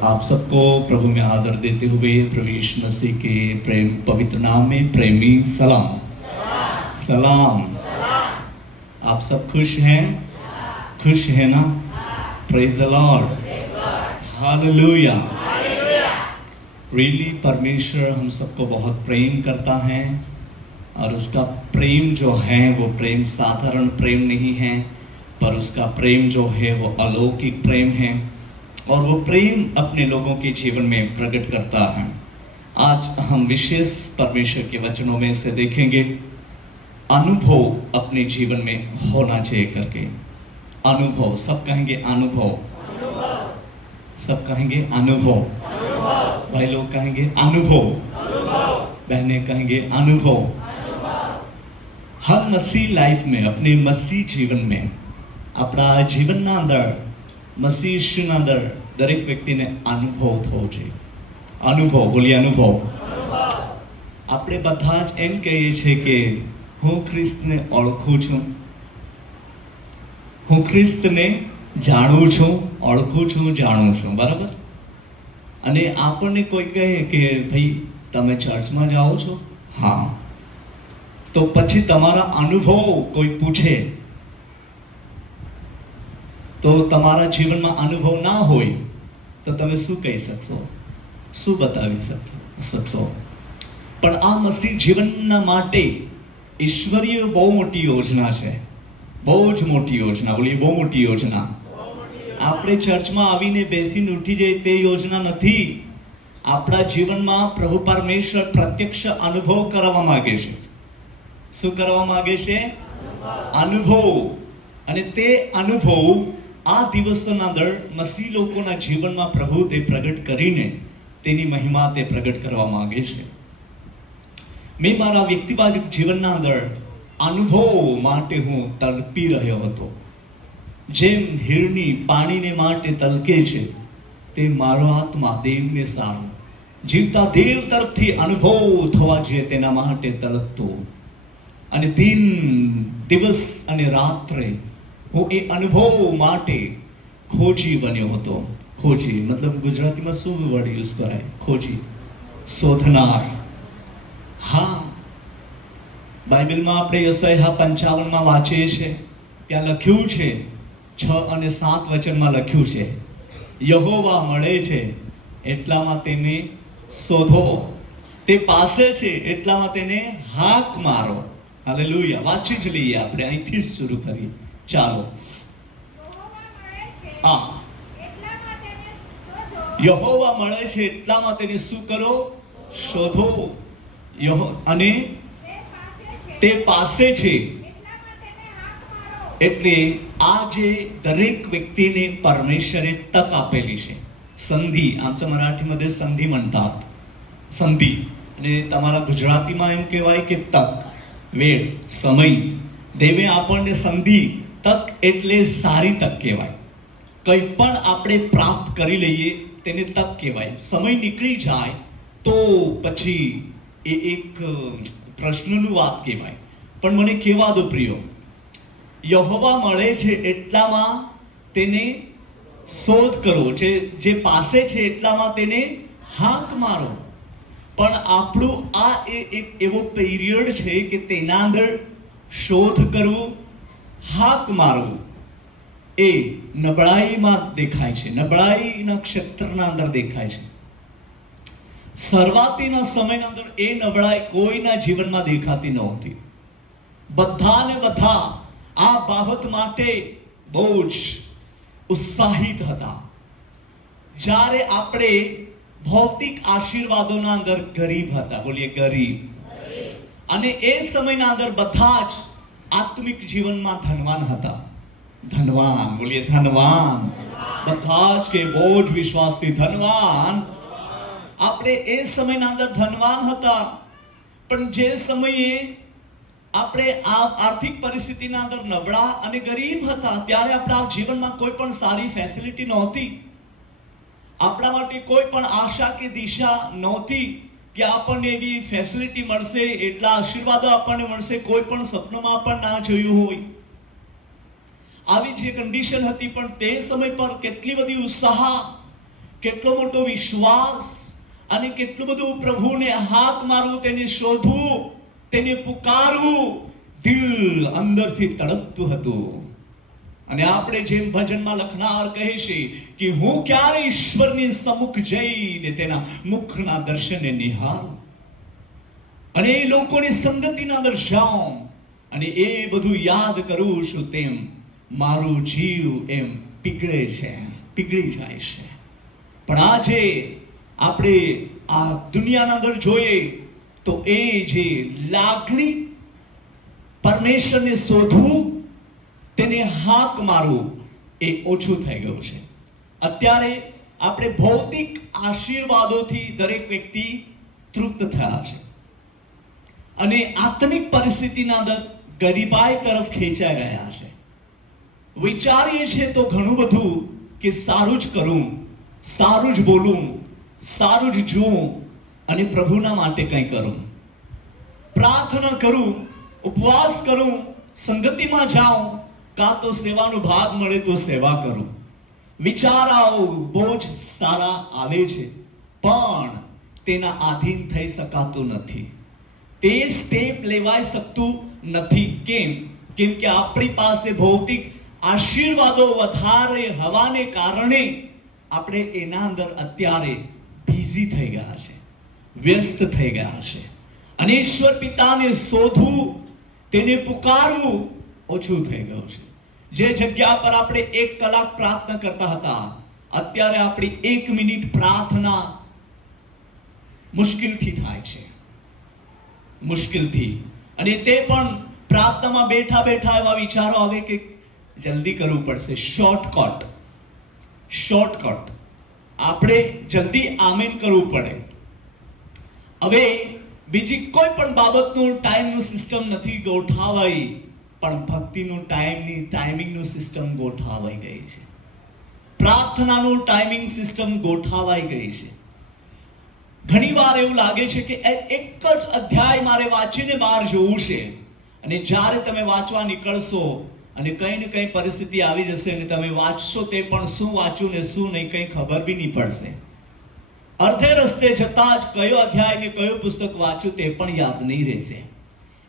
आप सबको प्रभु में आदर देते हुए प्रभु यीशु मसीह के प्रेम पवित्र नाम में प्रेमी सलाम सलाम। आप सब खुश हैं? खुश है ना? Praise the Lord, hallelujah. Really परमेश्वर हम सबको बहुत प्रेम करता है और उसका प्रेम जो है वो प्रेम साधारण प्रेम नहीं है, पर उसका प्रेम जो है वो अलौकिक प्रेम है और वो प्रेम अपने लोगों के जीवन में प्रकट करता है। आज हम विशेष परमेश्वर के वचनों में से देखेंगे अनुभव अपने जीवन में होना चाहिए करके। अनुभव, सब कहेंगे अनुभव, सब कहेंगे अनुभव, भाई लोग कहेंगे अनुभव, बहनें कहेंगे अनुभव। हर मसीह लाइफ में, अपने मसीह जीवन में, अपना जीवनના અંદર મસીહ ઈશ્વરના અંદર દરેક વ્યક્તિને અનુભવ થવો જોઈએ। અનુભવ, બોલીએ અનુભવ। આપણે બધા જ એમ કહીએ છીએ કે હું ખ્રિસ્તને ઓળખું છું, હું ખ્રિસ્તને જાણું છું, ઓળખું છું, જાણું છું, બરાબર? અને આપણને કોઈ કહે કે ભાઈ તમે ચર્ચમાં જાઓ છો? હા, તો પછી તમારા અનુભવ કોઈ પૂછે તો તમારા જીવનમાં અનુભવ ના હોય તો તમે શું કહી શકશો, શું બતાવી શકશો? પણ આ મસીહ જીવનના માટે ઈશ્વરીય બહુ મોટી યોજના છે, બહુ જ મોટી યોજના, બોલીએ બહુ મોટી યોજના। આપણે ચર્ચમાં આવીને બેસીને ઉઠી જાય તે યોજના નથી। આપણા જીવનમાં પ્રભુ પરમેશ્વર પ્રત્યક્ષ અનુભવ કરવા માંગે છે। શું કરવા માંગે છે? અનુભવ। અને તે અનુભવ આ દિવસોના અંદર મસીહ લોકોના જીવનમાં પ્રભુ તે પ્રગટ કરીને તેની મહિમા તે પ્રગટ કરવા માંગે છે। મેં મારા વ્યક્તિગત જીવનના અંદર અનુભવ માટે હું તડપી રહ્યો હતો। જેમ હિરણી પાણીને માટે તલકે છે તે મારો આત્મા દેવને સારું, જીવતા દેવ તરફથી અનુભવ થવા જોઈએ તેના માટે તલકતો। અને દિન દિવસ અને રાત્રે હું એ અનુભવ માટે ખોજી બન્યો હતો। ખોજી મતલબ ગુજરાતીમાં શું વર્ડ યુઝ કરાય? ખોજી, શોધનાર। હા, બાઇબલમાં આપણે યશાયા 55માં વાંચીએ છીએ, ત્યાં લખ્યું છે 6 અને 7 વચનમાં લખ્યું છે, યહોવા મળે છે એટલામાં તેને શોધો, તે પાસે છે એટલામાં તેને હાક મારો। હાલેલુયા। વાંચી જ લઈએ આપણે, અહીંથી જ શરૂ કરીએ। ચાલો, હા, યહોવા મળે છે એટલામાં તેને શું કરો? શોધો। અને તે પાસે છે એટલે આજે દરેક વ્યક્તિને પરમેશ્વરે તક આપેલી છે। સંધિ, आमच्या मराठीमध्ये संधी म्हणतात, संधी। અને તમારા ગુજરાતીમાં એમ કહેવાય કે તક, વેળ, સમય। દેવે આપણને સંધિ, તક એટલે સારી તક કહેવાય। કંઈ પણ આપણે પ્રાપ્ત કરી લઈએ તેને તક કહેવાય। સમય નીકળી જાય તો પછી એ એક પ્રશ્નનું વાત કહેવાય। પણ મને કહેવા દો પ્રિયો, યહોવા મળે છે એટલામાં તેને શોધ કરો, જે પાસે છે એટલામાં તેને હાક મારો। પણ આપણું આ એક એવો પીરિયડ છે કે તેના અંદર શોધ કરવું, હાક મારવું એ નબળાઈમાં દેખાય છે, નબળાઈના ક્ષેત્રના અંદર દેખાય છે। શરૂઆતીના સમયના અંદર એ નબળાઈ કોઈના જીવનમાં દેખાતી નહોતી। બધાને બધા આ બાબત માટે બહુ જ ઉત્સાહિત હતા। જ્યારે આપણે ભૌતિક આશીર્વાદોના અંદર ગરીબ હતા, બોલીએ ગરીબ। અને એ સમયના અંદર બધા જ આત્મિક જીવનમાં ધનવાન હતા। ધનવાન, બોલીએ ધનવાન। બધા જ કે બહુ જ વિશ્વાસથી ધનવાન। આપણે એ સમયના અંદર ધનવાન હતા, પણ જે સમયે આપણે આ આર્થિક પરિસ્થિતિના અંદર નબળા અને ગરીબ હતા ત્યારે આપણા જીવનમાં કોઈ પણ સારી ફેસિલિટી નહોતી। આપણા માટે કોઈ પણ આશા કે દિશા નહોતી કે આપણને એવી ફેસિલિટી મળશે, એટલા આશીર્વાદો આપણને મળશે, કોઈ પણ સપનામાં પણ ના જોયું હોય। આવી જે કન્ડિશન હતી, પણ તે સમય પર કેટલી બધી ઉત્સાહ કેટલો મોટો વિશ્વાસ અને કેટલું બધું પ્રભુને હાક મારવું, તેને શોધવું, તેને પુકારવું દિલ અંદરથી તડપતું હતું. અને આપણે જેમ ભજનમાં લખનાર કહે છે કે હું ક્યારે ઈશ્વરની સમ્મુખ જઈને તેના મુખના દર્શનને નિહાળું અને એ લોકોની સંગતિના અંદર જાઉં અને એ બધું યાદ કરું છું, તેમ મારું જીવ એમ પીગળે છે, પીગળી જાય છે. પણ આજે આપણે આ દુનિયાના અંદર જોઈએ તો એ જે લાગણી, પરમેશ્વરને શોધવું, તેને હાક મારવું એ ઓછું થઈ ગયું છે. અત્યારે આપણે ભૌતિક આશીર્વાદોથી દરેક વ્યક્તિ તૃપ્ત થયા છે અને આત્મિક પરિસ્થિતિના અંદર ગરીબાઈ તરફ ખેંચાઈ રહ્યા છે. વિચારીએ છીએ તો ઘણું બધું કે સારું જ કરું, સારું જ બોલું, સારું જ જોઉં અને પ્રભુના માટે કંઈ કરું, પ્રાર્થના કરું, ઉપવાસ કરું, સંગતિમાં જાઉં, કાં તો સેવાનો ભાગ મળે તો સેવા કરું. વિચારાઓ બહુ જ સારા આવે છે, પણ તેના આધીન થઈ શકાતું નથી. તે સ્ટેપ લેવાઈ શકતું નથી. કેમ? કેમ કે આપણી પાસે ભૌતિક આશીર્વાદો વધારે હોવાને કારણે આપણે એના અંદર અત્યારે બિઝી થઈ ગયા છે, વ્યસ્ત થઈ ગયા છે. અને ઈશ્વર પિતાને શોધવું, તેને પુકારવું ઓછું થઈ ગયું છે. જે જગ્યા પર આપણે 1 કલાક પ્રાર્થના કરતા હતા, અત્યારે આપણી 1 મિનિટ પ્રાર્થના મુશ્કેલથી થાય છે, મુશ્કેલથી. અને તે પણ પ્રાર્થનામાં બેઠા બેઠા એવા વિચારો આવે કે જલ્દી કરવું પડશે, શોર્ટકટ. આપણે જલ્દી આમેન કરવું પડે. હવે બીજી કોઈ પણ બાબતનું ટાઈમનું સિસ્ટમ નથી ગોઠવાઈ, પણ ભક્તિનું ટાઈમિંગનું સિસ્ટમ ગોઠવાઈ ગઈ છે. પ્રાર્થનાનું ટાઈમિંગ સિસ્ટમ ગોઠવાઈ ગઈ છે. ઘણીવાર એવું લાગે છે કે એક જ અધ્યાય મારે વાંચીને બહાર જોવું છે, અને જ્યારે તમે વાંચવા નીકળશો અને કંઈ ને કંઈ પરિસ્થિતિ આવી જશે અને તમે વાંચશો તે પણ શું વાંચ્યું ને શું નહીં કંઈ ખબર બી નહીં પડશે. અડધે રસ્તે જતા જ કયો અધ્યાય ને કયો પુસ્તક વાંચ્યું તે પણ યાદ નહીં રહેશે.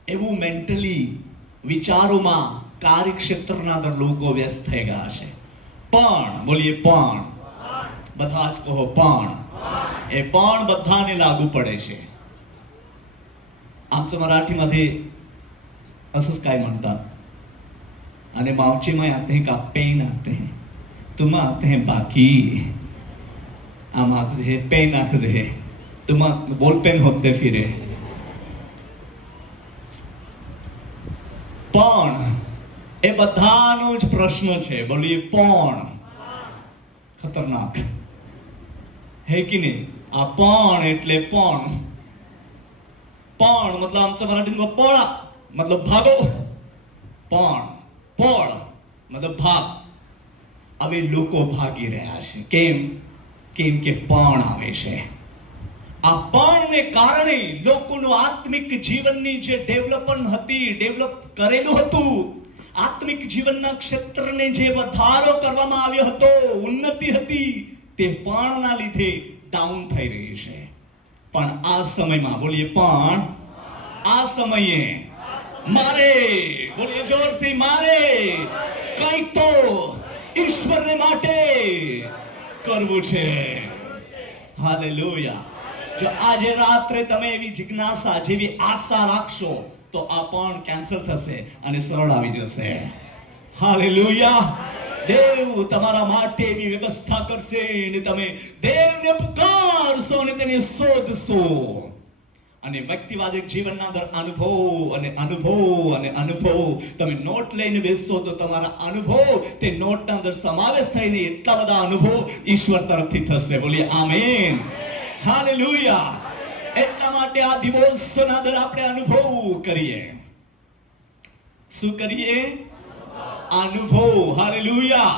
એવું મેન્ટલી વિચારોમાં કાર્યક્ષેત્રના અંદર લોકો વ્યસ્ત થઈ ગયા છે. પણ બોલીએ પણ, બધા જ કહો પણ. એ પણ બધાને લાગू પડે છે. आमचं मराठीमध्ये असंच काय म्हणतात, आणि मावचीमध्ये आते हैं का पेन आते हैं, तुम आते हैं बाकी आम आते हैं पेन आते हैं, तुम बॉल पेन होते फिरे. પણ એ બધાનો જ પ્રશ્ન છે. બોલીએ પણ. ખતરનાક હે કે નહીં? આ પણ એટલે પણ. પણ મતલબ आमच्या मराठीत पळा मतलब भागो, પણ પળ મતલબ ભાગ. હવે લોકો ભાગી રહ્યા છે. કેમ? કેમ કે પણ આવે છે. આ પણને કારણે લોકોનું આત્મિક જીવનની જે ડેવલપમેન્ટ હતી, ડેવલપ કરેલું હતું, આત્મિક જીવનના ક્ષેત્રને જે વધારો કરવામાં આવ્યો હતો, ઉન્નતિ હતી, તે પણના લીધે ડાઉન થઈ રહી છે. પણ આ સમયમાં બોલીએ પણ, આ સમયે મારે, બોલીએ જોરથી, મારે કંઈક તો ઈશ્વરને માટે કરવું છે. હાલેલુયા. જો આજે રાત્રે તમે એવી જિજ્ઞાસા, જેવી આશા રાખશો તો આ પણ કેન્સલ થશે અને સરળ આવી જશે. હાલેલુયા. દેવ તમારા માટે એવી વ્યવસ્થા કરશે અને તમે દેવને પુકારશો અને તેને શોધશો. અને વ્યક્તિવાદિક જીવનના અંદર અનુભવ અને અનુભવ અને અનુભવ. તમે નોટ લઈને બેસશો તો તમારા અનુભવ તે નોટના અંદર સમાવેશ થઈને એટલા બધા અનુભવ ઈશ્વર તરફથી થશે. બોલીએ આમેન. હાલેલુયા. એટલા માટે આ દિવસોના અંદર આપણે અનુભવ કરીએ. શું કરીએ? અનુભવ. હાલેલુયા.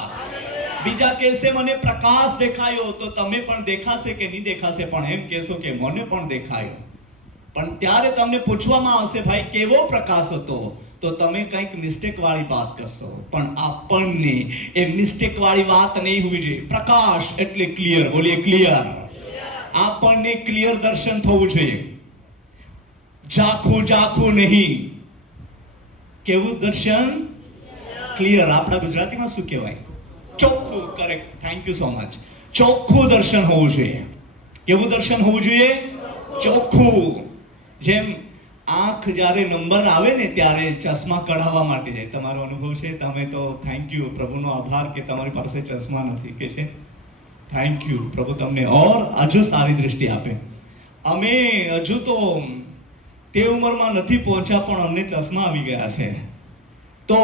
બીજા કહેશે મને પ્રકાશ દેખાયો, તો તમે પણ દેખાશે કે નહીં દેખાશે, પણ એમ કહેશો કે મને પણ દેખાયો. પણ ત્યારે તમને પૂછવામાં આવશે ભાઈ કેવો પ્રકાશ હતો, તો તમે કંઈક મિસ્ટેક વાળી વાત કરશો. પણ આપણને એ મિસ્ટેક વાળી વાત નહીં હોવી જોઈએ. પ્રકાશ એટલે ક્લિયર. બોલીએ ક્લિયર. આપણને ક્લિયર દર્શન થવું જોઈએ, ઝાખું ઝાખું નહીં. કેવું દર્શન? ક્લિયર. આપણા ગુજરાતીમાં શું કહેવાય? ચોખ્ખું. Correct. Thank you so much. ચોખ્ખું દર્શન હોવું જોઈએ. કેવું દર્શન હોવું જોઈએ? ચોખ્ખું. જેમ આંખ જ્યારે નંબર આવે ને ત્યારે ચશ્મા કઢાવવા માટે જાય. તમારો અનુભવ છે? તમે તો થેન્ક યુ, પ્રભુનો આભાર કે તમારી પાસે ચશ્મા નથી, કે છે? થેન્ક યુ પ્રભુ, તમને ઓર હજુ સારી દૃષ્ટિ આપે. અમે હજુ તો તે ઉંમરમાં નથી પહોંચ્યા પણ અમને ચશ્મા આવી ગયા છે. તો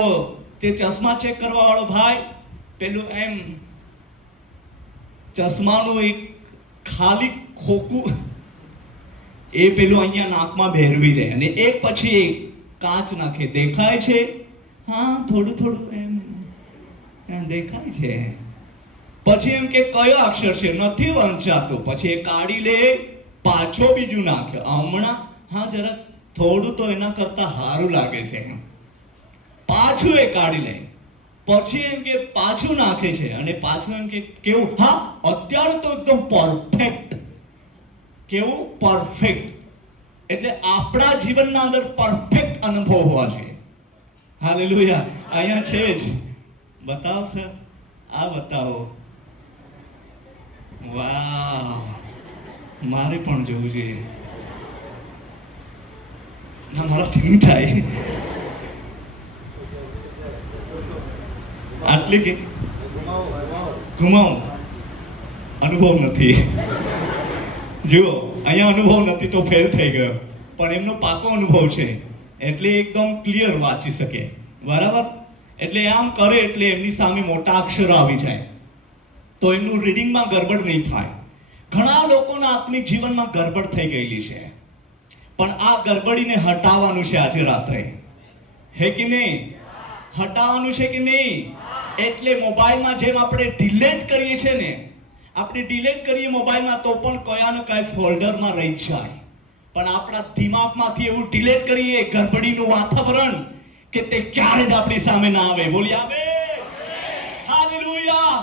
તે ચશ્મા ચેક કરવા વાળો ભાઈ પેલું એમ ચશ્માનું એક ખાલી ખોખું એ પેલું અહીંયા નાકમાં ભેરવી દે અને એક પછી એક કાચ નાખે. દેખાય છે? હા, થોડું થોડું એમ દેખાય છે. પછી એમ કે કયો અક્ષર છે? નથી વંચાતું. પછી એ કાઢી લે, પાછો બીજું નાખે. હમણાં હા જરા થોડું તો એના કરતા સારું લાગે છે. પાછું એ કાઢી લે, પછી એમ કે પાછું નાખે છે અને પાછું એમ કે કેવું? હા, અત્યારે તો એકદમ પરફેક્ટ. કેવું? પરફેક્ટ. એટલે આપણા જીવનના અંદર પરફેક્ટ અનુભવ હોવા જોઈએ. હાલેલુયા. અહીંયા છે જ. બતાવો સર, આ બતાવો. વાહ, મારે પણ જોવું જોઈએ. ના, મારાથી નહીં થાય. આટલી કે ઘુમાવો. અનુભવ નથી. જુઓ, અહીંયા અનુભવ નથી તો ફેલ થઈ ગયો, પણ એમનો પાકો અનુભવ છે એટલે એકદમ ક્લિયર વાંચી શકે. બરાબર? એટલે આમ કરે એટલે એમની સામે મોટા અક્ષરો આવી જાય તો એમનું રીડિંગમાં ગરબડ નહીં થાય. ઘણા લોકોના આત્મિક જીવનમાં ગરબડ થઈ ગયેલી છે, પણ આ ગરબડીને હટાવવાનું છે આજે રાત્રે. હે કે નહીં? હટાવવાનું છે કે નહીં? એટલે મોબાઈલમાં જેમ આપણે ડિલીટ કરીએ છીએ ને, આપણે ડિલીટ કરીએ મોબાઈલમાં તો પણ કયા ને કયા ફોલ્ડરમાં રહી જાય, પણ આપણા દિમાગમાંથી એવું ડિલીટ કરીએ ગરબડીનું વાતાવરણ કે તે ક્યારે જ આપણી સામે ના આવે. બોલી આવે. હાલેલુયા.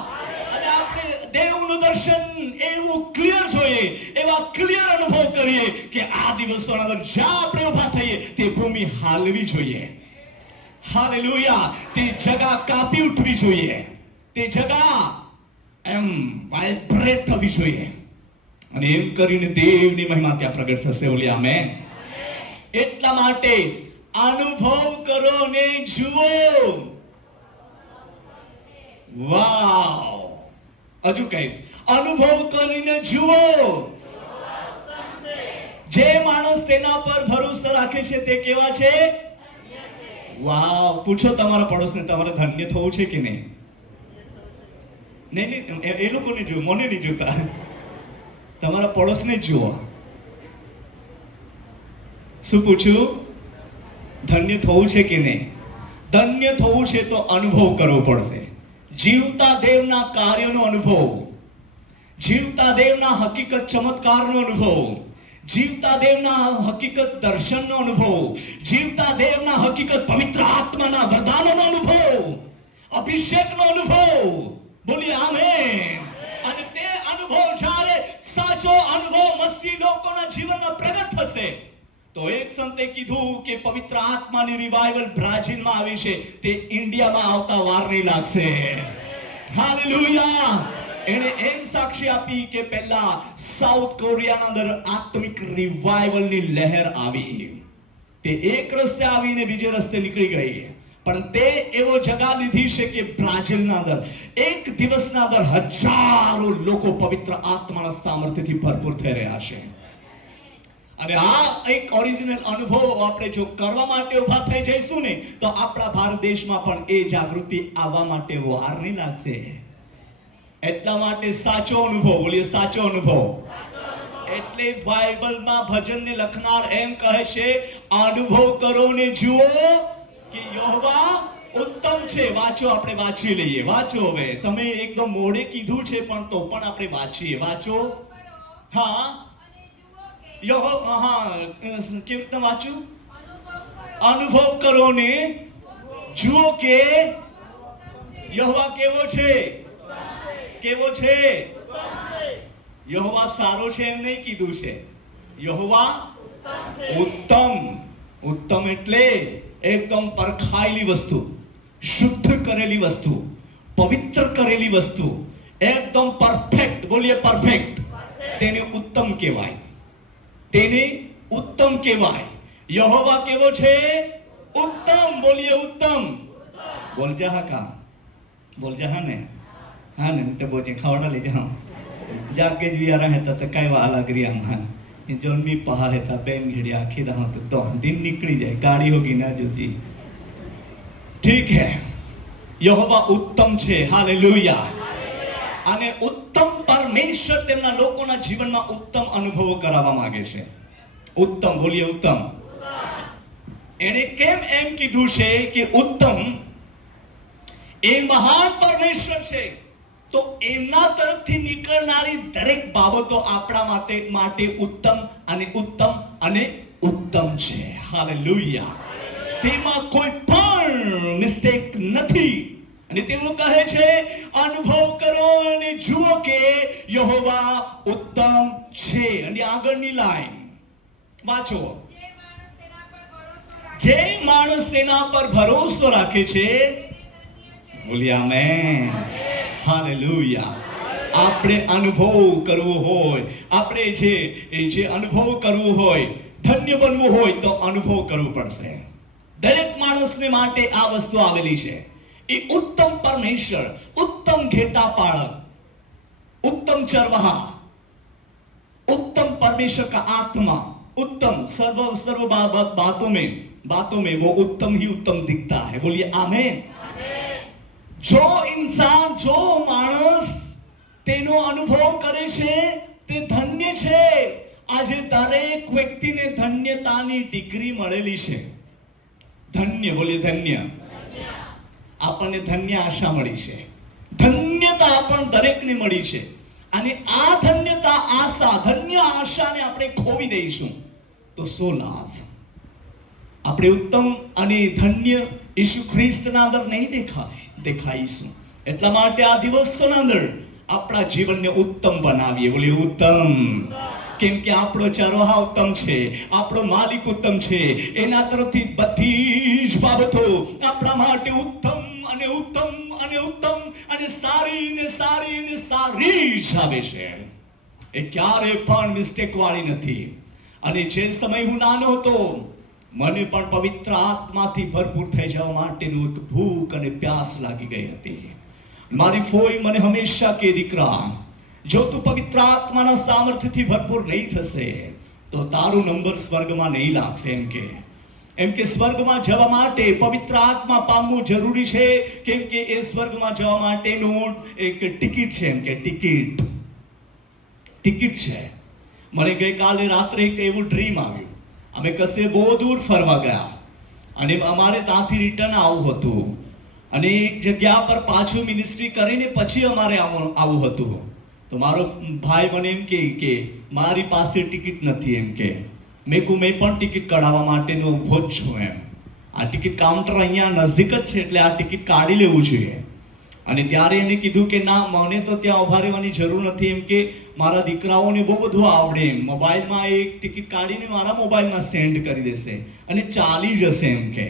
અને આપણે દેવનું દર્શન એવું ક્લિયર જોઈએ, એવા ક્લિયર અનુભવ કરીએ કે આ દિવસોના અંદર જ્યાં આપણે ઊભા થઈએ તે ભૂમિ હાલવી જોઈએ. હાલેલુયા. તે જગા કાપી ઉઠવી જોઈએ. તે જગા એમ વાઇબ્રેટ થવી જોઈએ અને એમ કરીને દેવની મહિમા ત્યાં પ્રગટ થશે. બોલી આમેન. એટલા માટે અનુભવ કરો ને જુઓ. વાવ. હજુ કહીશ, અનુભવ કરીને જુઓ. જે માણસ તેના પર ભરોસો રાખે છે તે કેવા છે? વાવ. પૂછો તમારા પડોશને, તમારે ધન્ય થવું છે કે નહીં? નહીં, એ લોકોને જુઓ, મને નહીં જોતા. તમારા પડોશને જ જુઓ. શું પૂછ્યું? ધન્ય થવું છે કે નહીં? ધન્ય થવું છે તો અનુભવ કરવો પડશે. જીવતા દેવના કાર્યનો અનુભવ, જીવતા દેવના હકીકત ચમત્કારનો અનુભવ, જીવતા દેવના હકીકત દર્શનનો અનુભવ, જીવતા દેવના હકીકત પવિત્ર આત્માના વરદાનોનો અનુભવ, અભિષેકનો અનુભવ. બોલી આમેન. અને તે અનુભવ જ્યારે સાચો અનુભવ મસીહ લોકોના જીવનમાં પ્રગટ થશે તો એક સંતે કીધું કે પવિત્ર આત્માની રિવાઇવલ બ્રાઝિલમાં આવી છે, તે ઇન્ડિયામાં આવતા વાર નહીં લાગશે. હાલેલુયા. એને એમ સાક્ષી આપી કે પહેલા સાઉથ કોરિયાના અંદર આત્મિક રિવાઇવલની લહેર આવી. તે એક રસ્તે આવીને બીજે રસ્તે નીકળી ગઈ, પણ તે એવો જગા લીધી છે કે બ્રાઝિલના અંદર એક દિવસના અંદર હજારો લોકો પવિત્ર આત્માના સામર્થ્યથી ભરપૂર થઈ રહ્યા છે. અને આ એક ઓરિજિનલ અનુભવ આપણે જો કરવા માટે ઊભા થઈ જઈશું ને તો આપણા ભારત દેશમાં પણ એ જાગૃતિ આવવા માટે વાર નહીં લાગશે. એટલા માટે સાચો અનુભવ. બોલીએ સાચો અનુભવ. એટલે બાઇબલમાં ભજનને લખનાર એમ કહે છે, અનુભવ કરો ને જુઓ કે યહોવા ઉત્તમ છે. વાંચો, આપણે વાંચી લઈએ. વાંચો. હવે તમે એકદમ મોઢે કીધું છે પણ તો પણ આપણે વાંચીએ. વાંચો. હા. કેમ વાંચું? અનુભવ કરો ને જુઓ કે યહોવા કેવો છે. કેવો છે? યહોવા સારો છે એમ નહીં કીધું છે. યહોવા ઉત્તમ. ઉત્તમ એટલે એકદમ પરખાયેલી વસ્તુ, શુદ્ધ કરેલી વસ્તુ, પવિત્ર કરેલી વસ્તુ, એકદમ પરફેક્ટ. બોલીએ પરફેક્ટ. તેને ઉત્તમ કહેવાય. તેને ઉત્તમ કહેવાય. યહોવા કેવો છે? ઉત્તમ. બોલીએ ઉત્તમ. બોલ જા હા કા બોલ જા હા ને. હા ને તો બોજે ખાવડા લઈ જા. જાગે જ વિયારા હતા તો કઈ વા લાગરી આમ. હા जन्मी पहा है था बेन घिड़ी आखी रहा तो दिन निकली जाए गाड़ी होगी ना जो जी. ठीक है, यहोवा उत्तम छे. हालेलुया. અને ઉત્તમ પરમેશ્વર તેમના લોકોના જીવનમાં ઉત્તમ અનુભવો કરાવવા માંગે છે. ઉત્તમ. બોલીએ ઉત્તમ. એને કેમ એમ કીધું છે કે ઉત્તમ? એ મહાન પરમેશ્વર છે તો એમના તરફથી નીકળનારી દરેક બાબતો આપણા માટે ઉત્તમ અને ઉત્તમ અને ઉત્તમ છે. હાલેલુયા. તેમાં કોઈ પણ મિસ્ટેક નથી. અને તેઓ કહે છે અનુભવ કરો અને જુઓ કે યહોવા ઉત્તમ છે. અને આગળની લાઈન વાંચો. જે માણસ તેના પર ભરોસો રાખે છે. બોલીએ આમેન. હાલેલુયા. આપણે અનુભવ કરવો હોય, આપણે જે અનુભવ કરવું હોય, ધન્ય બનવું હોય તો અનુભવ કરવું પડશે. દરેક માણસને માટે આ વસ્તુ આવેલી છે. એ ઉત્તમ પરમેશ્વર, उत्तम घेटा पालक, उत्तम चरवाहा, उत्तम परमेश्वर का आत्मा, उत्तम सर्व बातों में वो उत्तम ही उत्तम दिखता है. बोलिए आमेन. जो इंसान, जो मानस तेनो अनुभव करे छे ते धन्य छे. આજે દરેક વ્યક્તિને ધન્યતાની ડિગ્રી મળેલી છે. ધન્ય. બોલીએ ધન્ય. આપણને ધન્ય આશા મળી છે. ધન્યતા પણ દરેકને મળી છે. અને આ ધન્યતા, આશા, ધન્ય આશાને આપણે ખોવી દઈશું તો શું લાભ? આપણે ઉત્તમ અને ધન્ય ઈસુ ખ્રિસ્તના અંદર નહીં દેખાઈશું. એટલા માટે આ દિવસોના અંદર આપણા જીવનને ઉત્તમ બનાવીએ. બોલીએ ઉત્તમ. કેમ કે આપણો ચરવાહા ઉત્તમ છે, આપણો માલિક ઉત્તમ છે. એના તરફથી બધી જ બાબતો આપણા માટે ઉત્તમ અને ઉત્તમ અને ઉત્તમ અને સારી ને સારી ને સારી જ આવે છે. એ ક્યારે પણ મિસ્ટેક વાળી નથી. અને જે સમય હું નાનો હતો મને પણ પવિત્ર આત્માથી ભરપૂર થઈ જવા માટેનું ભૂખ અને પ્યાસ લાગી ગઈ હતી. મારી ફોઈ મને હંમેશા કે દીકરા, જો તું પવિત્ર આત્માના સામર્થ્યથી ભરપૂર નહીં થશે તો તારો નંબર સ્વર્ગમાં નહીં લાગશે. એમ કે સ્વર્ગમાં જવા માટે પવિત્ર આત્મા પામવું જરૂરી છે. કેમ કે એ સ્વર્ગમાં જવા માટેનું એક ટિકિટ છે. એમ કે ટિકિટ છે. મને ગઈકાલે રાત્રે એક એવું ડ્રીમ આવ્યું. અમે કશે બહુ દૂર ફરવા ગયા અને અમારે ત્યાંથી રિટર્ન આવવું હતું. અને એક જગ્યા પર પાછું મિનિસ્ટ્રી કરીને પછી અમારે આવવું હતું. તો મારો ભાઈ મને એમ કે મારી પાસે ટિકિટ નથી. એમ કે મેં પણ ટિકિટ કઢાવવા માટેનો ઊભો જ છું. આ ટિકિટ કાઉન્ટર અહીંયા નજીક જ છે એટલે આ ટિકિટ કાઢી લેવું જોઈએ. અને ત્યારે એને કીધું કે ના, મને તો ત્યાં ઉભા રહેવાની જરૂર નથી. એમ કે મારા દીકરાઓને બહુ બધું આવડે. મોબાઈલમાં એક ટિકિટ કાઢીને મારા મોબાઈલમાં સેન્ડ કરી દેશે અને ચાલી જશે. એમ કે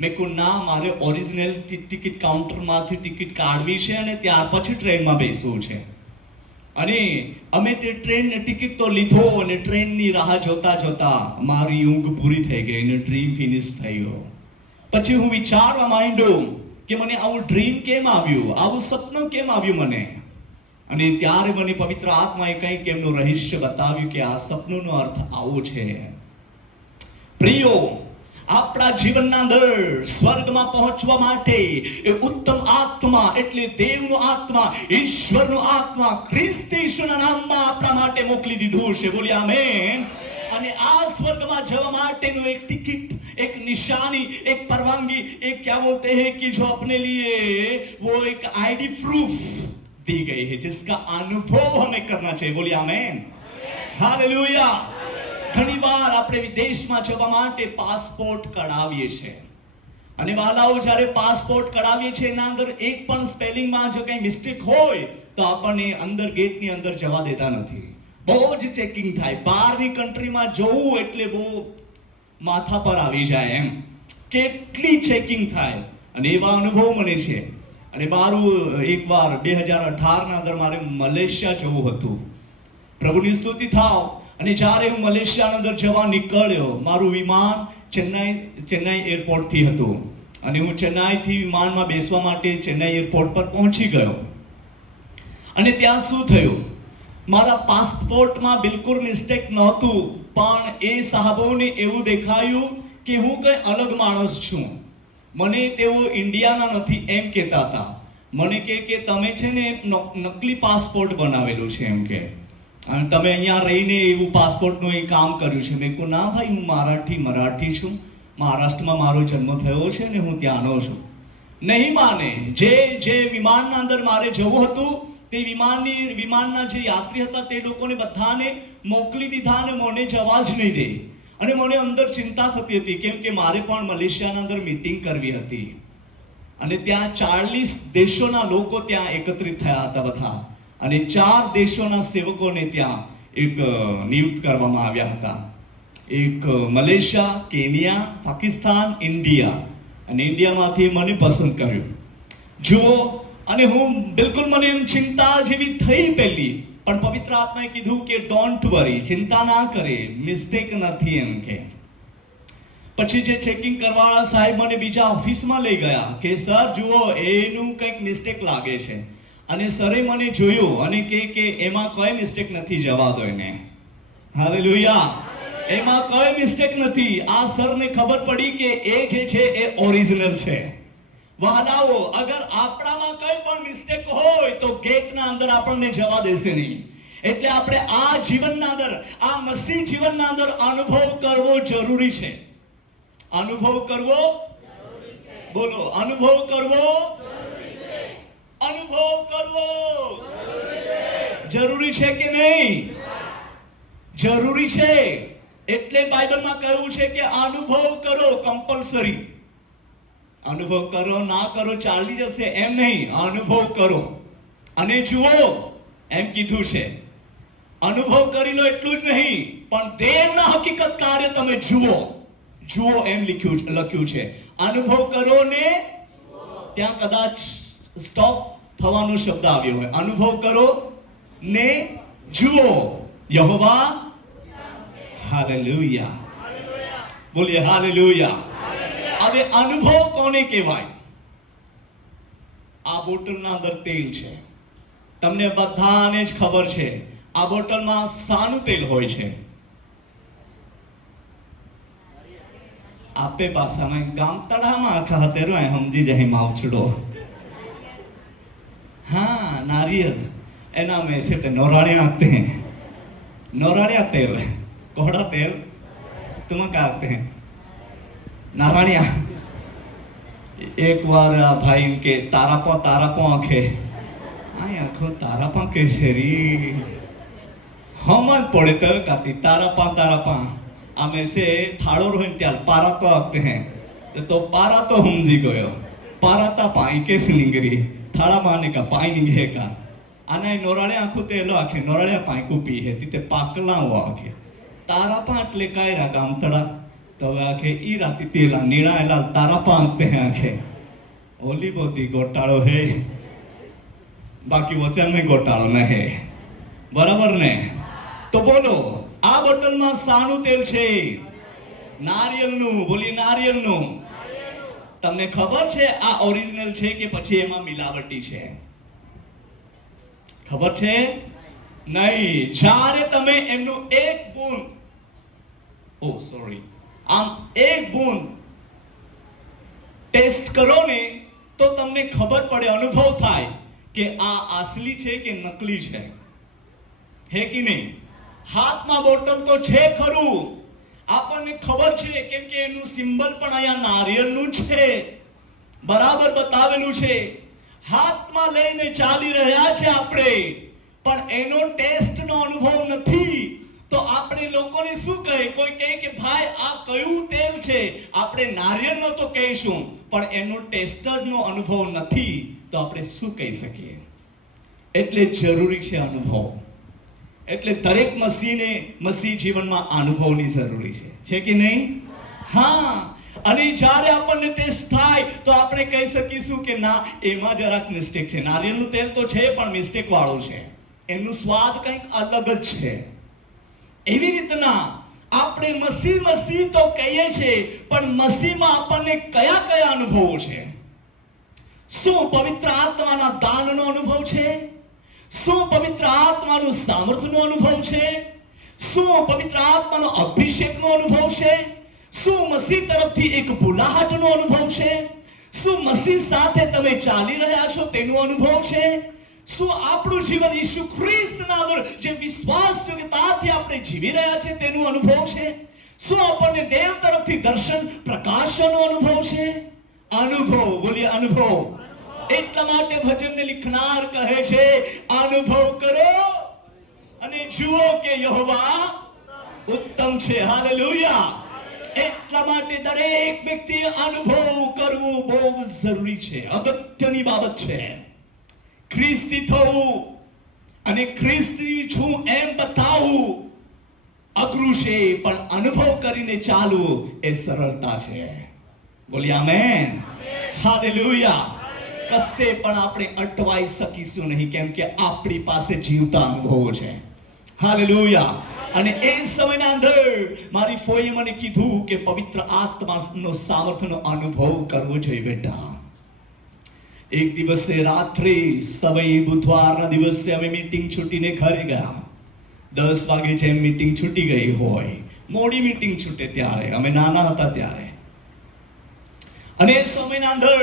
મેં કહ્યું ના, મારે ઓરિજિનલ ટિકિટ કાઉન્ટરમાંથી ટિકિટ કાઢવી છે અને ત્યાર પછી ટ્રેનમાં બેસવું છે. અને અમે તે ટ્રેનની ટિકિટ તો લીધો અને ટ્રેનની રાહ જોતા મારી ઊંઘ પૂરી થઈ ગઈ અને ડ્રીમ ફિનિશ થયો. પછી હું વિચારવા માંડ્યો કે મને આવું ડ્રીમ કેમ આવ્યું, આવું સપનું કેમ આવ્યું મને. અને ત્યારે મને પવિત્ર આત્માએ કંઈક એમનું રહસ્ય બતાવ્યું કે આ સપનોનો અર્થ આવો છે. પ્રિયો, આપણા જીવનના અંદર સ્વર્ગમાં પહોંચવા માટે એ ઉત્તમ આત્મા એટલે દેવનો આત્મા, ઈશ્વરનો આત્મા ખ્રિસ્ત ઈસુના નામમાં આપણા માટે મોકલી દીધું છે. બોલીએ આમેન. અને આ સ્वर्गમાં જવા માટેનું એક टिकट, एक निशानी, एक परवानगी, एक क्या बोलते हैं कि जो अपने लिए वो एक आईडी प्रूफ दी गई है जिसका अनुभव हमें करना चाहिए. बोलिए आमेन. हालेलुया. ઘણીવાર આપણે વિદેશમાં જવા માટે પાસપોર્ટ કઢાવીએ છીએ અને વાલાઓ જ્યારે પાસપોર્ટ કઢાવીએ છીએ એના અંદર એક પણ સ્પેલિંગમાં જો કંઈ મિસ્ટેક હોય તો આપણને અંદર ગેટની અંદર જવા દેતા નથી. બહુ જ ચેકિંગ થાય. બહારની કન્ટ્રીમાં જવું એટલે બહુ માથા પર આવી જાય એમ, કેટલી ચેકિંગ થાય. અને એવા અનુભવ મને છે. અને મારું એકવાર 2018ના અંદર મારે મલેશિયા જવું હતું. પ્રભુની સ્તુતિ થાવ. અને જ્યારે હું મલેશિયાના અંદર જવા નીકળ્યો, મારું વિમાન ચેન્નાઈ એરપોર્ટથી હતું અને હું ચેન્નાઈથી વિમાનમાં બેસવા માટે ચેન્નાઈ એરપોર્ટ પર પહોંચી ગયો. અને ત્યાં શું થયું, મારા પાસપોર્ટમાં બિલકુલ મિસ્ટેક નહોતું, પણ એ સાહેબોને એવું દેખાયું કે હું કંઈ અલગ માણસ છું. મને તેઓ ઇન્ડિયાના નથી એમ કહેતા હતા. મને કે તમે છે ને નકલી પાસપોર્ટ બનાવેલું છે એમ કે, અને તમે અહીંયા રહીને એવું પાસપોર્ટનું એ કામ કર્યું છે. મેં કહ્યું ના ભાઈ, હું મરાઠી છું, મહારાષ્ટ્રમાં મારો જન્મ થયો છે ને હું ત્યાંનો છું. નહીં માને. જે વિમાનના અંદર મારે જવું હતું તે વિમાનના જે યાત્રી હતા તે લોકોને બધાને મોકલી દીધા અને મને જવા જ નહીં દે. અને મને અંદર ચિંતા થતી હતી, કેમ કે મારે પણ મલેશિયાના અંદર મીટિંગ કરવી હતી અને ત્યાં 40 દેશોના લોકો ત્યાં એકત્રિત થયા હતા બધા, અને 4 દેશોના સેવકોને ત્યાં એક નિયુક્ત કરવામાં આવ્યા હતા. એક મલેશિયા, કેન્યા, પાકિસ્તાન, ઇન્ડિયા. અને ઇન્ડિયામાંથી મને પસંદ કર્યું. જુઓ, અને હું બિલકુલ મને એમ ચિંતા જેવી થઈ પહેલી, પણ પવિત્ર આત્માએ કીધું કે ડોન્ટ વરી, ચિંતા ના કરે, મિસ્ટેક નથી એમ કે. પછી જે ચેકિંગ કરવાવાળા સાહેબ મને બીજા ઓફિસમાં લઈ ગયા કે સર જુઓ, એનું કંઈક મિસ્ટેક લાગે છે. અને સરે મને જોયું અને કે એમાં કોઈ મિસ્ટેક નથી, જવા દો એને. હાલેલુયા. એમાં કોઈ મિસ્ટેક નથી. આ સરને ખબર પડી કે એ જે છે એ ઓરિજિનલ છે. વહાલાઓ, અગર આપણામાં કંઈ પણ મિસ્ટેક હોય તો ગેટના અંદર આપણને જવા દેશે નહીં. એટલે આપણે આ જીવનના અંદર, આ મસીહ જીવનના અંદર અનુભવ કરવો જરૂરી છે. અનુભવ કરવો જરૂરી છે. બોલો, અનુભવ કરવો જરૂરી છે. અનુભવ કરવો જરૂરી છે કે નહીં? જરૂરી છે. એટલે બાઇબલમાં કહ્યું છે કે અનુભવ કરો, કમ્પલસરી. અનુભવ કરો, ના કરો ચાલી જશે એમ નહીં, અનુભવ કરો અને જુઓ એમ કીધું છે. અનુભવ કરી લો એટલું જ નહીં, પણ દેવના હકીકત કાર્ય તમે જુઓ એમ લખ્યું છે. અનુભવ કરો ને ત્યાં કદાચ સ્ટોપ થવાનો શબ્દ આવ્યો હોય. અનુભવ કરો ને જુઓ. યહોવા. હાલેલુયા. બોલીએ હાલેલુયા. હવે અનુભવ કોને કહેવાય? આ બોટલના અંદર તેલ છે, તમને બધાને જ ખબર છે. આ બોટલમાં શાનું તેલ હોય છે? આપે ભાષામાં ગામતળામાં આખા હતેરો સમજી જાય માવછડો. हाँ, नारियल. एना में से ते नौराने आते हैं. नौरानिया तेल, कोहड़ा तेल, तुम्हें क्या आते हैं? नारायणिया. एक बार भाई के तारापा आंखे, आई आंखों तारापा कैसे री हम पड़े तो कहती तारापा आमे से थाड़ो रोहन त्याल पारा तो आते हैं तो पारा तो समझी गयो. पाराता पाई के सिलिंगरी थाड़ा माने का पाई निगे का आना नोराळे आंखो तेलो आखे नोराळे पाई को पी है तिते पाकला हो आखे तारापा એટલે કાયરા ગામતડા તો આખે ઈ રાતી તેલા નીળાયેલા તારાપા આંખતે हैं आखे ओली बोती घोटाळो है बाकी वचन में घोटाळो न है. बराबर ने? तो बोलो, આ બોટલમાં શાનું તેલ છે? નારિયેળનું. બોલી નારિયેળનું. તમને ખબર છે આ ઓરિજિનલ છે કે પછી એમાં મિલાવટી છે? ખબર છે? નહીં. જ્યારે તમે એમનું એક બૂંદ આમ એક બૂંદ ટેસ્ટ કરો ને તો તમને ખબર પડે, અનુભવ થાય કે આ અસલી છે કે નકલી છે. હે કે નહીં? હાથમાં બોટલ તો છે ખરું, આપણને ખબર છે કેમ કે એનું સિમ્બલ પણ અહીંયા નારિયેળનું છે, બરાબર બતાવેલું છે. હાથમાં લઈને ચાલી રહ્યા છે આપણે, પણ એનો ટેસ્ટનો અનુભવ નથી. તો તો આપણે લોકોને શું કહે? કોઈ કહે કે ભાઈ આ કયું તેલ છે, આપણે નારિયેળનો તો કહીશું, પણ એનો ટેસ્ટરનો અનુભવ નથી, તો આપણે શું કહી શકીએ? એટલે જરૂરી છે અનુભવ. એટલે દરેક મસીહ જીવનમાં અનુભવની જરૂરી છે કે નહીં? હા. અને જ્યારે આપણને ટેસ્ટ થાય તો આપણે કહી શકીશું કે ના, એમાં જરાક મિસ્ટેક છે. નારિયેળનું તેલ તો છે પણ મિસ્ટેક વાળું છે, એનું સ્વાદ કંઈક અલગ જ છે. એવી રીતના આપણે મસીહ તો કહીએ છીએ, પણ મસીહમાં આપણને કયા કયા અનુભવો છે? શું પવિત્ર આત્માના દાનનો અનુભવ છે? શું પવિત્ર આત્માનું સામર્થ્યનો અનુભવ છે? શું પવિત્ર આત્માનો અભિષેકનો અનુભવ છે? શું મસીહ તરફથી એક બોલાહટનો અનુભવ છે? શું મસીહ સાથે તમે ચાલી રહ્યા છો તેનો અનુભવ છે? શું આપણું જીવન ઈસુ ખ્રિસ્તના અંદર જે વિશ્વાસ યોગ્યતાથી આપણે જીવી રહ્યા છે તેનો અનુભવ છે? શું આપણને દેવ તરફથી દર્શન પ્રકાશનો અનુભવ છે? અનુભવ, બોલીએ અનુભવ. એટલા માટે ભજનને લિખનાર કહે છે, અનુભવ કરો અને જુઓ કે યહોવા ઉત્તમ છે. હાલેલુયા. એટલા માટે દરેક વ્યક્તિએ અનુભવ કરવું બહુ જરૂરી છે, અગત્યની બાબત છે. ખ્રિસ્તી થવું અને ખ્રિસ્તી છું એમ બતાવવું અઘરું છે, પણ અનુભવ કરીને ચાલવું એ સરળતા છે. બોલીએ આમેન. હાલેલુયા. કશે પણ આપણે અટવાઈ શકીશું નહીં, કેમ કે આપણી પાસે જીવતા અનુભવો છે. હાલેલુયા. અને એ સમયના અંદર મારી ફોઈએ મને કીધું કે પવિત્ર આત્માનો સામર્થ્યનો અનુભવ કરવો જોઈએ બેટા. એક દિવસે રાત્રે સમય બુધવારના દિવસે અમે મીટિંગ છૂટીને ઘરે ગયા. 10 વાગે જેમ મીટિંગ છૂટી ગઈ હોય, મોડી મીટિંગ છૂટે ત્યારે, અમે નાના હતા ત્યારે, અને એ સમયના અંદર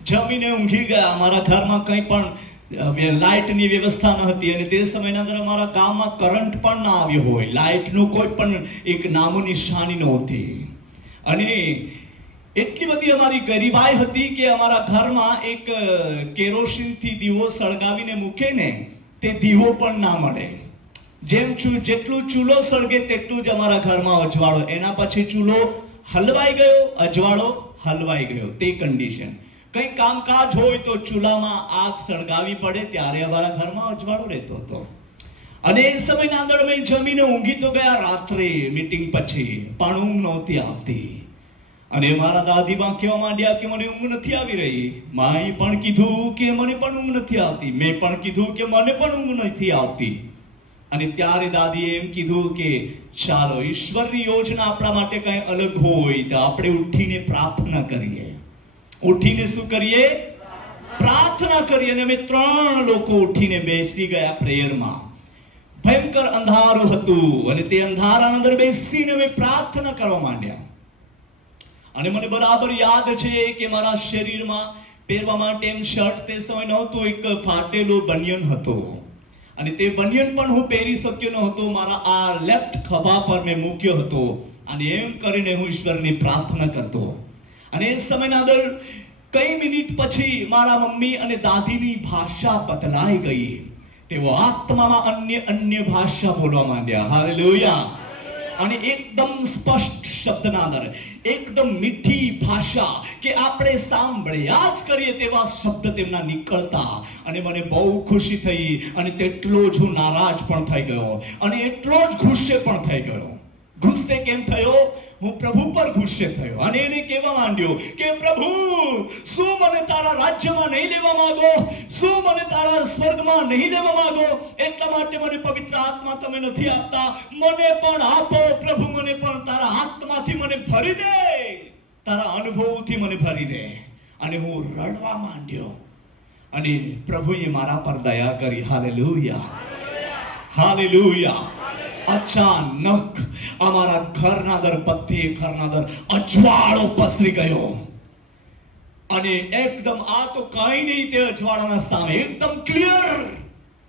જમીને ઊંઘી ગયા. અમારા ઘરમાં કંઈ પણ લાઇટની વ્યવસ્થા ન હતી, અને તે સમયના અંદર અમારા ગામમાં કરંટ પણ ના આવ્યો હોય, લાઇટનું કોઈ પણ એક નામો નિશાની નહોતી. અને એટલી બધી અમારી ગરીબાઈ હતી કે અમારા ઘરમાં એક કેરોસીનથી દીવો સળગાવીને મૂકે ને, તે દીવો પણ ના મળે. જેટલું ચૂલો સળગે તેટલું જ અમારા ઘરમાં અજવાળો, એના પછી ચૂલો હલવાઈ ગયો, અજવાળો હલવાઈ ગયો, તે કન્ડિશન. કંઈ કામકાજ હોય તો ચૂલામાં આગ સળગાવી પડે, ત્યારે અમારા ઘરમાં અજવાળો રહેતો હતો. અને એ સમયના અંદર અમે જમીને ઊંઘી તો ગયા રાત્રે મીટિંગ પછી, પણ ઊંઘ નહોતી આવતી. અને મારા દાદીમાં કહેવા માંડ્યા કે મને ઊંઘ નથી આવી રહી. માએ પણ કીધું કે મને પણ ઊંઘ નથી આવતી. મેં પણ કીધું કે મને પણ ઊંઘ નથી આવતી. અને ત્યારે દાદીએ એમ કીધું કે ચાલો, ઈશ્વરની યોજના આપણા માટે કંઈ અલગ હોય તો આપણે ઉઠીને પ્રાર્થના કરીએ. ઉઠીને શું કરીએ? પ્રાર્થના કરીએ. અને અમે 3 લોકો ઉઠીને બેસી ગયા પ્રેયરમાં. ભયંકર અંધારું હતું, અને તે અંધારાના અંદર બેસીને અમે પ્રાર્થના કરવા માંડ્યા. અને મને બરાબર યાદ છે કે મારા શરીરમાં પહેરવા માટે એમ શર્ટ તે સમય નહોતું, એક ફાટેલો બનિયન હતો, અને તે બનિયન પણ હું પહેરી શક્યો ન હતો. મારા આ લેફ્ટ ખભા પર મેં મૂક્યો હતો, અને એમ કરીને હું ઈશ્વરની પ્રાર્થના કરતો. અને એ સમયના અંદર કઈ મિનિટ પછી મારા મમ્મી અને દાદીની ભાષા બદલાઈ ગઈ. તેઓ આત્મામાં અન્ય ભાષા બોલવા માંડ્યા. હાલેલુયા. અને એકદમ સ્પષ્ટ શબ્દના અંદર, એકદમ મીઠી ભાષા કે આપણે સાંભળ્યા જ કરીએ તેવા શબ્દ તેમના નીકળતા. અને મને બહુ ખુશી થઈ, અને તેટલો જ હું નારાજ પણ થઈ ગયો, અને એટલો જ ગુસ્સે પણ થઈ ગયો. ગુસ્સે કેમ થયો? હું પ્રભુ પર ગુસ્સે થયો, અને એને કહેવા માંડ્યો કે પ્રભુ, શું મને તારા રાજ્યમાં નહીં લેવા માંગો? શું મને તારા સ્વર્ગમાં નહીં લેવા માંગો? એટલા માટે મને પવિત્ર આત્મા તમે નથી આપતા, મને પણ આપો પ્રભુ. મને પણ તારા આત્માથી મને ભરી દે, તારા અનુભવથી મને ભરી દે. અને હું રડવા માંડ્યો, અને પ્રભુએ મારા પર દયા કરી. હાલેલુયા. હાલેલુયા. અચાનક અમારા ઘરના અંદર, બધે ઘરના અંદર અજવાળો પસરી ગયો. અને એકદમ આ તો કઈ નહીં, તે અજવાળાના સામે એકદમ ક્લિયર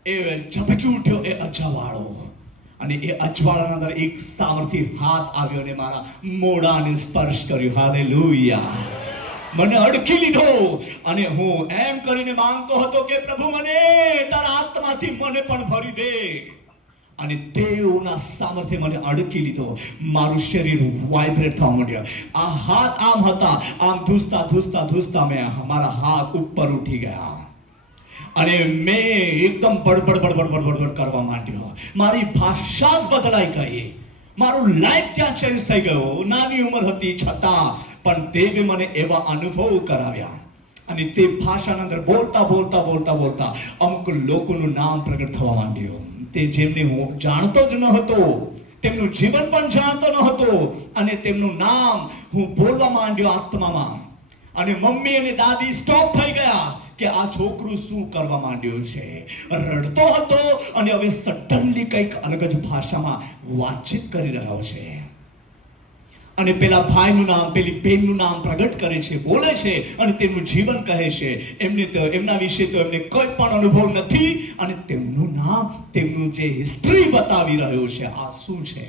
એ ઝબકી ઉઠ્યો એ અજવાળો. અને એ અજવાળાના અંદર એક સામર્થ્ય હાથ આવ્યો અને મારા મોઢાને સ્પર્શ કર્યો. હાલેલુયા. મને અડકી લીધો, અને હું એમ કરીને માંગતો હતો કે પ્રભુ, મને તારા આત્માથી મને પણ ભરી દે. અને દેવના સામર્થ્ય મને અડકી લીધો. મારું શરીર વાઇબ્રેટ થવા માંડ્યું. આ હાથ આમ હતા, આમ ધૂસતા ધૂસતા ધૂસતા મારા હાથ ઉપર ઉઠી ગયા અને મેં એકદમ બડબડ બડબડ બડબડ કરવા માંડ્યો. મારી ભાષા જ બદલાઈ ગઈ. મારું લાઈફ ત્યાં ચેન્જ થઈ ગયો. નાની ઉંમર હતી છતાં પણ દેવે મને એવા અનુભવ કરાવ્યા અને તે ભાષાના અંદર બોલતા બોલતા બોલતા બોલતા અમુક લોકોનું નામ પ્રગટ થવા માંડ્યું. તે જેમને હું જાણતો જ ન હતો, તેમનું જીવન પણ જાણતો ન હતો, અને તેમનું નામ હું બોલવા માંડ્યો આત્મામાં. અને મમ્મી અને દાદી સ્ટોપ થઈ ગયા કે આ છોકરું શું કરવા માંડ્યું છે. રડતો હતો અને હવે સડનલી કંઈક અલગ જ ભાષામાં વાતચીત કરી રહ્યો છે. અને પેલા ભાઈનું નામ, પેલી બેનનું નામ પ્રગટ કરે છે, બોલે છે અને તેમનું જીવન કહે છે. એમના વિશે તો એમને કોઈ પણ અનુભવ નથી અને તેમનું નામ, તેમનું જે હિસ્ટ્રી બતાવી રહ્યો છે. આ શું છે?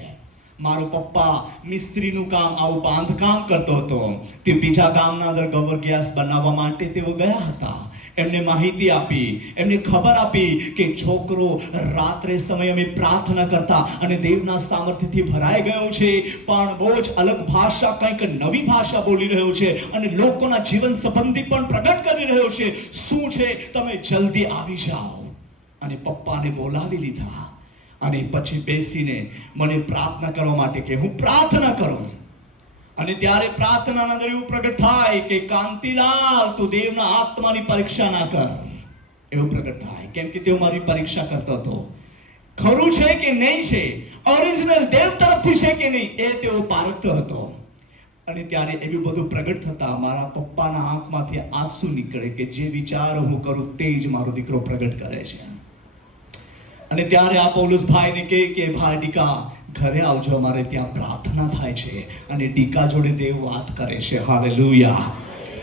મારો પપ્પા મિસ્ત્રીનું કામ, આવું બાંધકામ કરતો હતો. તે બીજા ગામના અંદર ગોબર ગેસ બનાવવા માટે તેઓ ગયા હતા. એમને માહિતી આપી, એમને ખબર આપી કે છોકરો રાત્રે સમયે અમે પ્રાર્થના કરતા અને દેવના સામર્થ્યથી ભરાઈ ગયો છે, પણ બહુ જ અલગ ભાષા, કંઈક નવી ભાષા બોલી રહ્યો છે અને લોકોના જીવન સંબંધી પણ પ્રગટ કરી રહ્યો છે. શું છે? તમે જલ્દી આવી જાઓ. અને પપ્પાને બોલાવી લીધા અને પછી બેસીને મને પ્રાર્થના કરવા માટે કે હું પ્રાર્થના કરું. અને ત્યારે પ્રાર્થનાના અંદર એવું પ્રગટ થાય કે કાંતિલાલ, તું દેવના આત્માની પરીક્ષા ના કર. એવું પ્રગટ થાય, કેમ કે તેઓ મારી પરીક્ષા કરતો હતો. ખરું છે કે નહીં છે, ઓરિજિનલ દેવ તરફથી છે કે નહીં, એ તેઓ પારખતો હતો. અને ત્યારે એવું બધું પ્રગટ થતા મારા પપ્પાના આંખમાંથી આંસુ નીકળે કે જે વિચારો હું કરું તે જ મારો દીકરો પ્રગટ કરે છે. અને ત્યારે આ પૌલુસ ભાઈને કહે કે ભાઈ ડીકા, ઘરે આવજો, અમારે ત્યાં પ્રાર્થના થાય છે. અને ડીકા જોડે દેવ વાત કરે છે. હાલેલુયા.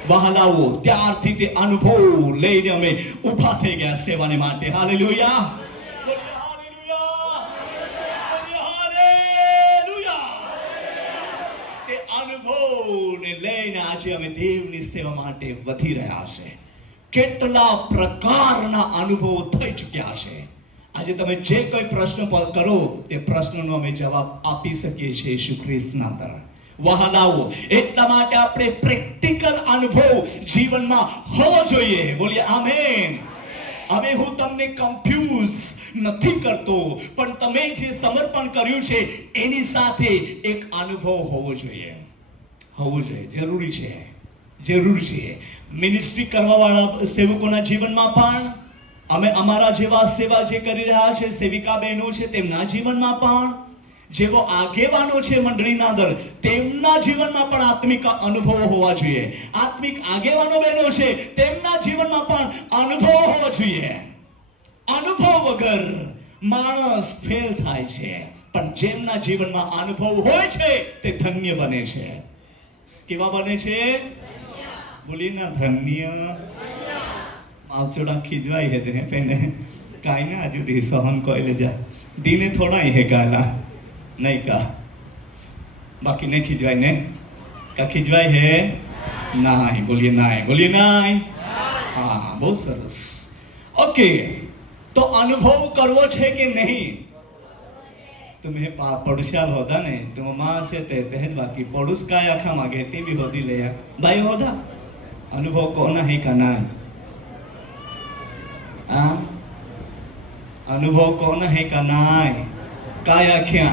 વહાલાઓ, ત્યારથી તે અનુભવ લઈને અમે ઊભા થઈ ગયા સેવાને માટે. હાલેલુયા. તે અનુભવને લઈને આજે અમે દેવની સેવા માટે વધી રહ્યા છે. કેટલા પ્રકારના અનુભવો થઈ ચૂક્યા છે. આજે તમે જે કોઈ પ્રશ્ન કરો તે પ્રશ્નનો અમે જવાબ આપી શકીએ છીએ ઈસુ ખ્રિસ્તના અંદર. વહાલાઓ, એટલા માટે આપણે પ્રેક્ટિકલ અનુભવ જીવનમાં હોવો જોઈએ. બોલીએ આમેન. હવે હું તમને કન્ફ્યુઝ નથી કરતો, પણ તમે જે સમર્પણ કર્યું છે એની સાથે એક અનુભવ હોવો જોઈએ. હોવો જોઈએ, જરૂરી છે, જરૂર છે. મિનિસ્ટ્રી કરવા વાળા સેવકોના જીવનમાં પણ, અમે અમારા જેવા સેવા જે કરી રહ્યા છે સેવિકા બહેનો છે તેમના જીવનમાં પણ, જેવો આગેવાનો છે મંડળીના અંદર તેમના જીવનમાં પણ આત્મિક અનુભવો હોવા જોઈએ. આત્મિક આગેવાનો બહેનો છે તેમના જીવનમાં પણ અનુભવો હોવા જોઈએ. અનુભવ વગર માણસ ફેલ થાય છે, પણ જેમના જીવનમાં અનુભવ હોય છે તે ધન્ય બને છે. કેવા બને છે? બોલી ના, ધન્ય. આવચોડા ખીજવાઈ હે તે પેને કાઈ ના આજુ દી સહન કોઈલે જા દીને થોડા હે ગાલા નહીં કા બાકી નહીં ખીજવાય ને કા ખીજવાય હે નાય. બોલીએ નાય. બોલીએ નાય. હા, બહુ સરસ. ઓકે, તો અનુભવ કરવો છે કે નહીં? तुम्हें पड़ोसियाल होता ने तुम माँ से ते पहल बाकी पड़ोस का आखा मांगे ती भी होती ले भाई होता अनुभव कौन है करना है? अनुभव कौन है करना है? काय आख्या?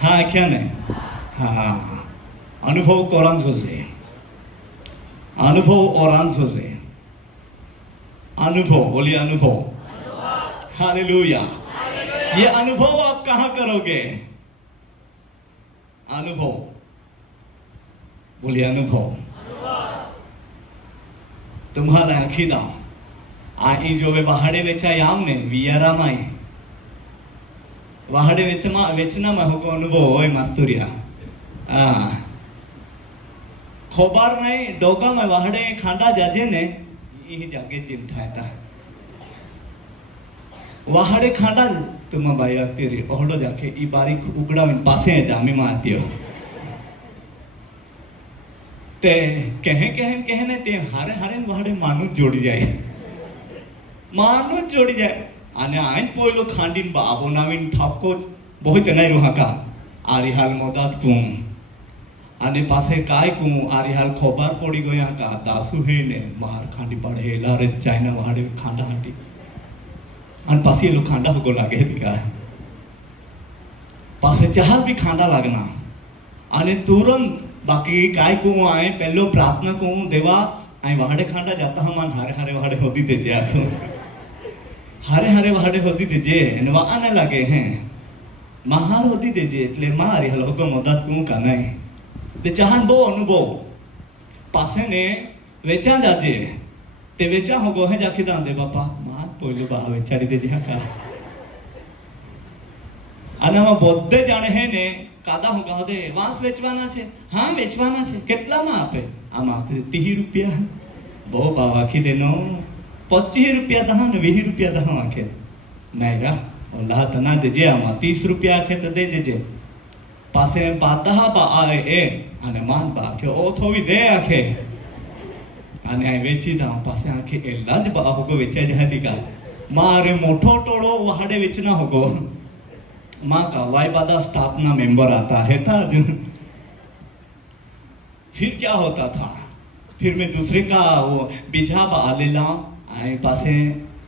हाँ आख्या ने हाँ, अनुभव कोरांसो से, अनुभव औरांसो से, अनुभव. बोलिए अनुभव. हालेलुया. ये अनुभव आप कहां करोगे? अनुभव. बोलिए अनुभव. तुम्हारा आखिदा आई जो वे वहाड़े वेचाई आमने वियारामाई वहाड़े वेचना में होको अनुभव होय मास्तुरिया. खोबार नहीं डोगा में वहाड़े खांडा जाजे ने ये जागे चिंता था वहाड़े खांडा तुम भाई आती रही ओहड़ो जाके ई बारीक उगड़ा में पासे जामी में आती हो ते कहे ने ते हारे हारे वहाड़े मानुज जोड़ी जाए, मानुज जोड़ी जाए. आने आयन पोयलो खांडीन बाबो नाविन ठापको बहुत नाही रुहाका आरी हाल मोदात कू आने पासे काय कू आरी हाल खोबार पड़ी गया का दासु है ने मार खांडी पड़े लारे चाइना वहाडे खांडा हांडी अन पासे लो खांडा हो लागे दिका पासे जहां भी खांडा लागना आने तुरंत बाकी काय कू आए पहलो प्रार्थना कू देवा आई वहाडे खांडा जाता हमान हारे हारे वहाडे होदी दे जा हारे हारे वहाडे होदी दे जे ने वा आने लगे हैं महार होदी दे जे એટલે મારી હલ હોગો મદદ કુ કા નહીં તે ચાહન બો અનુભવ પાસે ને વેચા જાજે તે વેચા હોગો હે જાખી દાન દે બાપા માં પોઈલો બા વેચાડી દે જ્યાં કા આનામાં બધે જાણે હે ને કાદા હોગા દે વાંસ વેચવાના છે હા વેચવાના છે કેટલામાં આપે આમાં આપે 30 રૂપિયા બહુ ભાવ આખી દેનો 25 રૂપિયા દહા ને 20 રૂપિયા દહા આખે નહીં રા ઓલા तना देजे आमा 30 રૂપિયા આખે તો દે દેજે પાસે પાતા બા આએ એ અને માન બા કે ઓ થોવી દે આખે અને આ વેચી દા પાસે આખે એલા જ બા હોગો વેચા જહતી કા મારે મોટો ટોળો વહાડે વેચना होगो माँ का वाई बादा स्टाफ ना मेंबर आता है था फिर क्या होता था फिर मैं दूसरे का वो बिझा बा आलेला आए पासे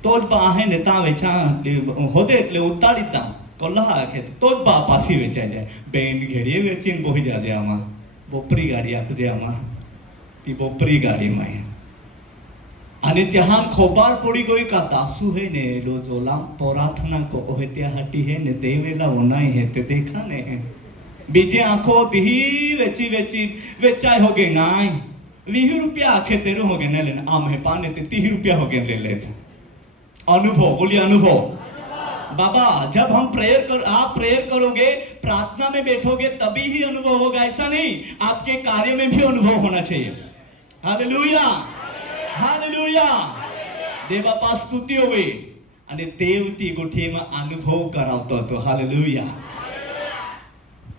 तोज बा आहे नेता वेचा होदे એટલે ઉતાડી તા કોલ્લા આખે તોજ બા પાસી વેચાઈ જાય બેન ઘેડીએ વેચીને બોહી જાજે આમાં બોપરી ગાડી આપજે આમાં તી બોપરી ગાડીમાં અને ત્યાં ખોબાર પડી ગઈ કા દાસુ હે ને લો જોલા પોરાથના કો ઓહેત્યા હટી હે ને દેવેલા ઓનાઈ હે તે देखा ने बीजे आंखो दिही वेची वेची वेचाई हो गए नाई 20 रुपया आखे तेरे हो गए ने लेने आम है पाने ते 30 रुपया हो गए ले ले अनुभव बोलिए अनुभव बाबा जब हम आप प्रेयर करोगे प्रार्थना में बैठोगे तभी ही अनुभव होगा ऐसा नहीं आपके कार्य में भी अनुभव होना चाहिए हालेलुया हालेलुया देव बापा स्तुति होवे અને દેવતી ગોઠીમાં અનુભવ કરાવતો હતો હાલેલુયા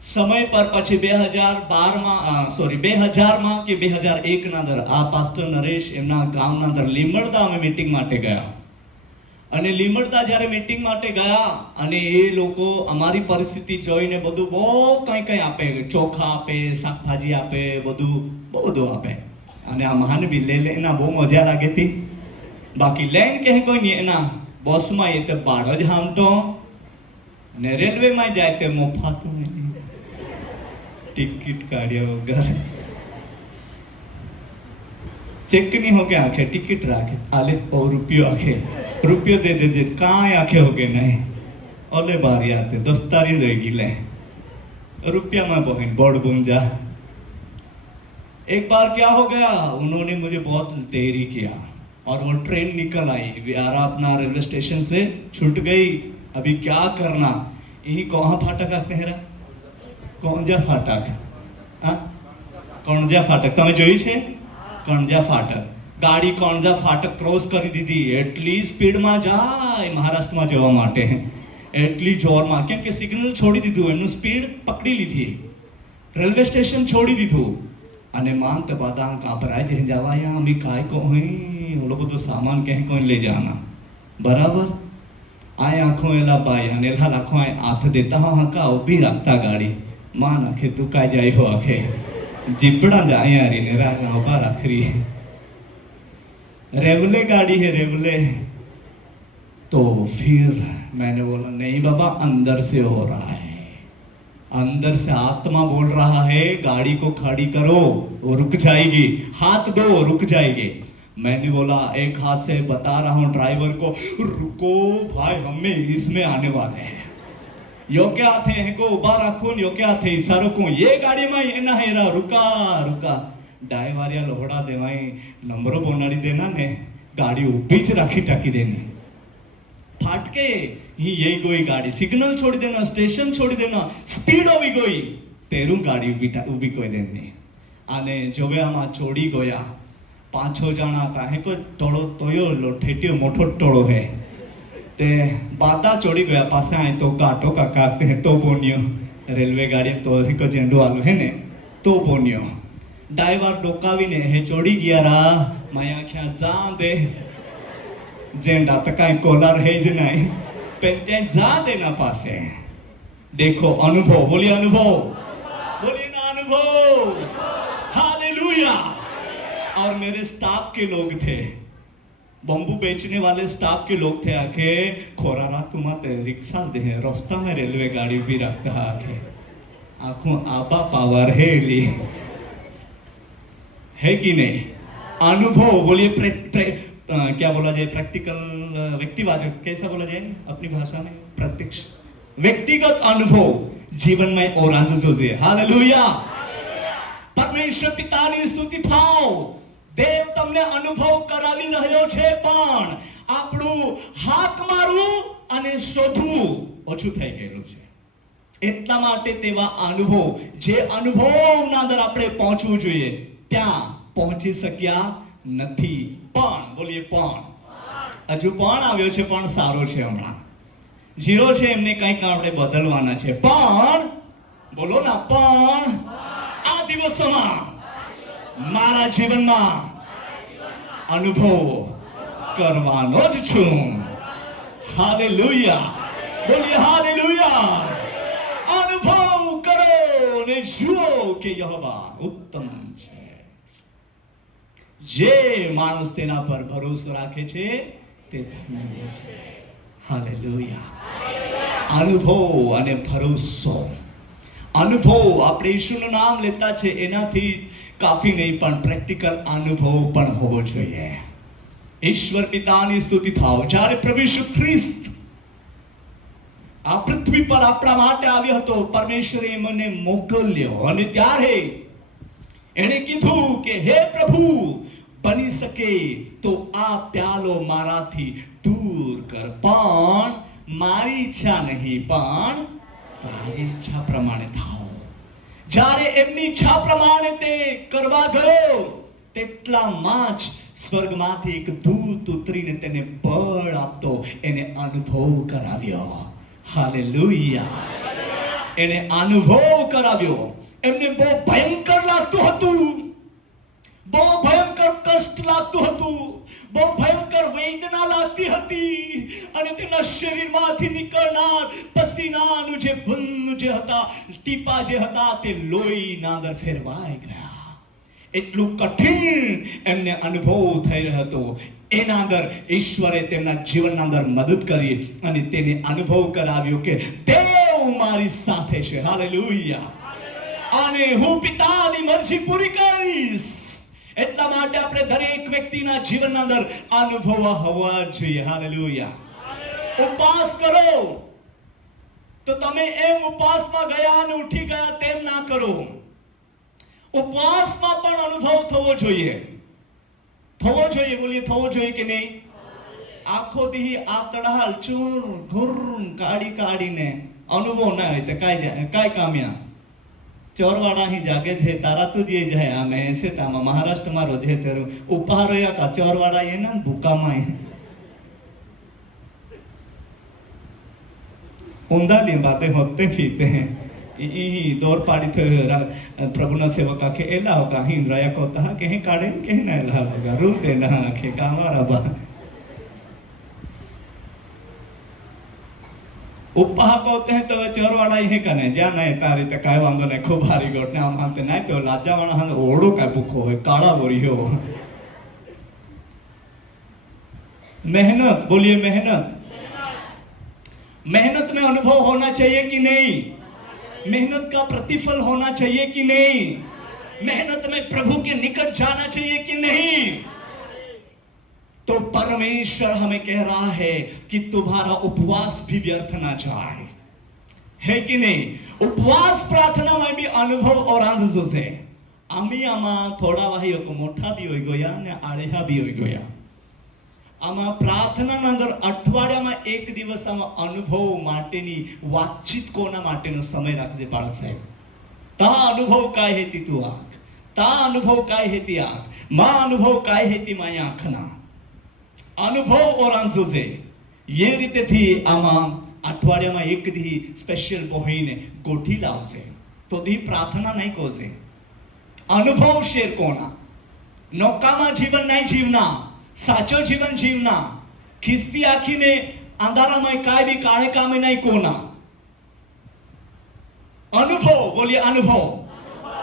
સમય પર પછી 2012 માં 2000 કે 2001 ના અંદર આ પાસ્ટર નરેશ એમના ગામના અંદર લીમડતા અમે મીટિંગ માટે ગયા અને લીમડતા જ્યારે મીટિંગ માટે ગયા અને એ લોકો અમારી પરિસ્થિતિ જોઈને બધું બહુ કંઈ આપે ચોખા આપે શાકભાજી આપે બધું આપે અને આ મહાન બી લે એના બહુ મજા લાગે તી બાકી લેન કહે કોઈ નહીં એના બસમાં એ તો બાળ જ હામતો અને રેલવેમાં જાય તે મોફાતું ટિકિટ કાઢ્યા વગર चेक नहीं हो गया आखे टिकट राखे आले 100 रुपयो आखे रुपयो दे दे काय आखे हो गए नहीं ओले बारी आते दस्तारी दे गिले रुपया में बहन बोर्ड गुंजा एक बार क्या हो गया उन्होंने मुझे बहुत देरी किया और वो ट्रेन निकल आई व्यारा अपना रेलवे स्टेशन से छूट गई अभी क्या करना यही कौन फाटक कह रहा कौनजा फाटक हाँ कौनजा फाटक तमे જોઈ છે કણજા ફાટક ગાડી કણજા ફાટક ક્રોસ કરી દીધી એટલી સ્પીડમાં જાય મહારાષ્ટ્રમાં જવા માટે એટલી જોરમાં કેમ કે સિગ્નલ છોડી દીધું એનું સ્પીડ પકડી લીધી રેલવે સ્ટેશન છોડી દીધું અને માન તો બધા કાપરાય જે જવાયા અમે કાય કો હોય ઓલો બધું સામાન ક્યાંય કોઈ લઈ જવાના બરાબર આય આંખો એલા બાય અને એલા લાખો હાથ દેતા હો હકા ઊભી રાખતા ગાડી માં નાખે તું કાય જાય હો આખે जिपड़ा जाए यारी नेरा गाँव रखरी रेवले गाड़ी है रेवले तो फिर मैंने बोला नहीं बाबा अंदर से हो रहा है अंदर से आत्मा बोल रहा है गाड़ी को खड़ी करो वो रुक जाएगी हाथ दो रुक जाएगी मैंने बोला एक हाथ से बता रहा हूँ ड्राइवर को रुको भाई हमें इसमें आने वाले हैं योग्य हाथे को उभा राखून योग्य हाथे इशारो को ये गाड़ी में ये ना हेरा रुका रुका ड्राइवर या लोहड़ा देवाई नंबरो बोनाड़ी देना ने गाड़ी ऊपी च राखी टाकी देनी फाटके ही यही कोई गाड़ी सिग्नल छोड़ देना स्टेशन छोड़ देना स्पीड होवी गई तेरू गाड़ी उभी कोई देनी आने जोवे आमा छोड़ी गया 5-6 जणा काहे को टोळो तोयो ठेटियो मोठो टोळो है ते बाता चोड़ी गया पासे आए तो काटो का काटते हैं तो बोनियो रेलवे गाड़ी तो को झेंडो आलू है ने तो बोनियो ड्राइवर डोकावी ने है चोड़ी गया रा माया क्या जा दे जेंडा तो कहीं कोलार है ज नहीं, पे जा देना पासे। देखो अनुभव, बोलिए अनुभव, बोलिए ना अनुभव, हालेलुया। और मेरे स्टाफ के लोग थे, बम्बू बेचने वाले स्टाफ के लोग थे। आके खोरारा तुम्हारे रिक्शा दे रास्ता में रेलवे गाड़ी भी रखता आके आंखों आबा पावर है कि नहीं? अनुभव, बोलिए क्या बोला जाए, प्रैक्टिकल, व्यक्तिवाचक कैसा बोला जाए अपनी भाषा में? प्रत्यक्ष व्यक्तिगत अनुभव जीवन में ઓરાંજો છે। હાલેલુયા। પરમેશ્વર પિતાની સ્તુતિ થાઓ। દેવ તમને અનુભવ કરાવી રહ્યો છે, પણ આપણું હાક મારવું અને શોધવું ઓછું થઈ ગયેલું છે। એટલા માટે તેવા અનુભવ, જે અનુભવના અંદર આપણે પહોંચવું જોઈએ ત્યાં પહોંચી શક્યા નથી। પણ બોલીએ પણ, હજુ પણ આવ્યો છે, પણ સારો છે। હમણાં જીરો છે, એમને કંઈક આપણે બદલવાના છે। પણ બોલો ના, પણ આ દિવસોમાં મારા જીવનમાં અનુભવ કરવાનો જ છું। હાલેલુયા, બોલીએ હાલેલુયા। અનુભવ કરો ને જુઓ કે યહોવા ઉત્તમ છે। જે માણસ તેના પર ભરોસો રાખે છે તે ધન્ય છે। હાલેલુયા। અનુભવ અને ભરોસો, અનુભવ આપણે ઈશ્વરનું નામ લેતા છે એનાથી કાફી નહીં, પણ પ્રેક્ટિકલ અનુભવ પણ હોવો જોઈએ। ઈશ્વર પિતાની સ્તુતિ થાઓ। જ્યારે પ્રભુ ઈસુ ખ્રિસ્ત આ પૃથ્વી પર આપણા માટે આવ્યો હતો, પરમેશ્વરે મને મોકલ્યો અને ત્યારે એણે કીધું કે હે પ્રભુ, બની શકે તો આ પ્યાલો મારાથી દૂર કર, પણ મારી ઈચ્છા નહીં પણ તારી ઈચ્છા પ્રમાણે થાઓ। જ્યારે એમની ઈચ્છા પ્રમાણે તે કરવા ગયો તેટલામાં જ સ્વર્ગમાંથી એક દૂત ઉતરીને તેને બળ આપતો એને અનુભવ કરાવ્યો। હાલેલુયા। એને અનુભવ કરાવ્યો। એમને બહુ ભયંકર લાગતું હતું, બહુ ભયંકર કષ્ટ લાગતું હતું, બહુ ભયંકર વેદના લાગતી હતી અને તેના શરીરમાંથી નીકળનાર પસીનાનું જે બુંદ જે હતા, ટીપા જે હતા, તે લોહીના અંદર ફેરવાઈ ગયા। એટલું કઠિન એમને અનુભવ થઈ રહ્યો હતો। એના અંદર ઈશ્વરે તેમના જીવનના અંદર મદદ કરી અને તેને અનુભવ કરાવ્યો કે દેવ મારી સાથે છે। હાલેલુયા। અને હું પિતાની મરજી પૂરી કરીશ। એટલા માટે આપણે દરેક વ્યક્તિના જીવનના અંદર અનુભવ હોવા જોઈએ। હાલેલુયા। ઉપવાસ કરો તો તમે એમ ઉપવાસમાં ગયા અને ઉઠી ગયા તેમ ના કરો। ઉપવાસમાં પણ અનુભવ થવો જોઈએ। થવો જોઈએ, બોલીએ થવો જોઈએ કે નહીં? આખો દી આતડા ચૂર ઘુર કાઢી કાઢીને અનુભવ ના હોય તો કાંઈ કામ્યા। ચોરવાડા ही जागे थे तारा तुझे जाए आमे ऐसे तामा महाराष्ट्र में रोजे तेरू उपहार या का चोरवाड़ा ये ना भूखा माए उंदाली बातें होते फीते हैं। दौर पाड़ी थे प्रभु न सेवका के एला होगा ही रया को तहा कहीं काढ़े कहीं ना एला होगा रू देना के कामारा बा उपहा कहते हैं तो चोरवाड़ा ही कने जा नहीं तारी तो काय वांदो नहीं खूब हारी गोटने हम हाथ नहीं तो लाजा वाला हम ओड़ो का भूखो है काला बोरियो। मेहनत, बोलिए मेहनत। मेहनत में अनुभव होना चाहिए कि नहीं? मेहनत का प्रतिफल होना चाहिए कि नहीं? मेहनत में प्रभु के निकट जाना चाहिए कि नहीं? तो परमेश्वर हमें कह रहा है कि तुम्हारा उपवास भी व्यर्थ ना जाए। है कि नहीं? उपवास प्रार्थना में भी अनुभव और आनंद से आमी आमा थोड़ा वाही को मोठा भी होई गया ने आळेहा भी होई गया। आमा प्रार्थना अंदर अठवाडियाમાં એક દિવસ આમાં અનુભવ માટેની વાતચીત કોના માટેનો સમય રાખજે બાળક સાહેબ। તા અનુભવ काय हेती तू आख, ता अनुभव काय हेती आख, मा अनुभव काय हेती माया आखना अनुभव और आंसू से ये रीते थी आमा अठवाडियाમાં એક દી સ્પેશિયલ બોહીને ગોઠી લાવશે તો દી પ્રાર્થના નહીં કોશે। અનુભવ શેર કોના નૌકામાં જીવન નહીં જીવના, સાચો જીવન જીવના। ખિસ્તી આખીને અંધારામાં કાંઈ બી કાળે કામે નહીં કોના અનુભવ બોલીએ અનુભવ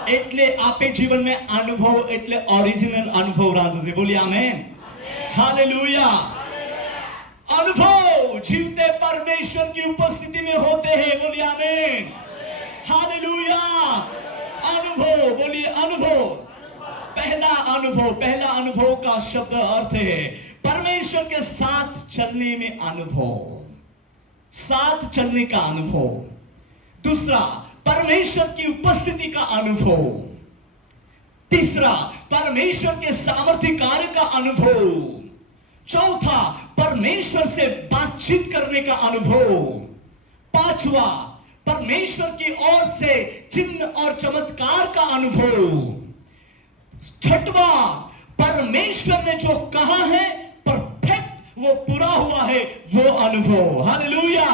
એટલે આપે જીવન में अनुभव એટલે ओरिजिनल अनुभव राजू से बोलिए आमेन हालेलुया अनुभव जीवते परमेश्वर की उपस्थिति में होते हैं बोलिए आमेन हालेलुया अनुभव बोलिए अनुभव पहला अनुभव का शब्द अर्थ है परमेश्वर के साथ चलने में अनुभव साथ चलने का अनुभव दूसरा परमेश्वर की उपस्थिति का अनुभव तीसरा परमेश्वर के सामर्थ्य कार्य का अनुभव चौथा परमेश्वर से बातचीत करने का अनुभव पांचवा परमेश्वर की ओर से चिन्ह और चमत्कार का अनुभव छठवां परमेश्वर ने जो कहा है परफेक्ट वो पूरा हुआ है वो अनुभव हालेलुया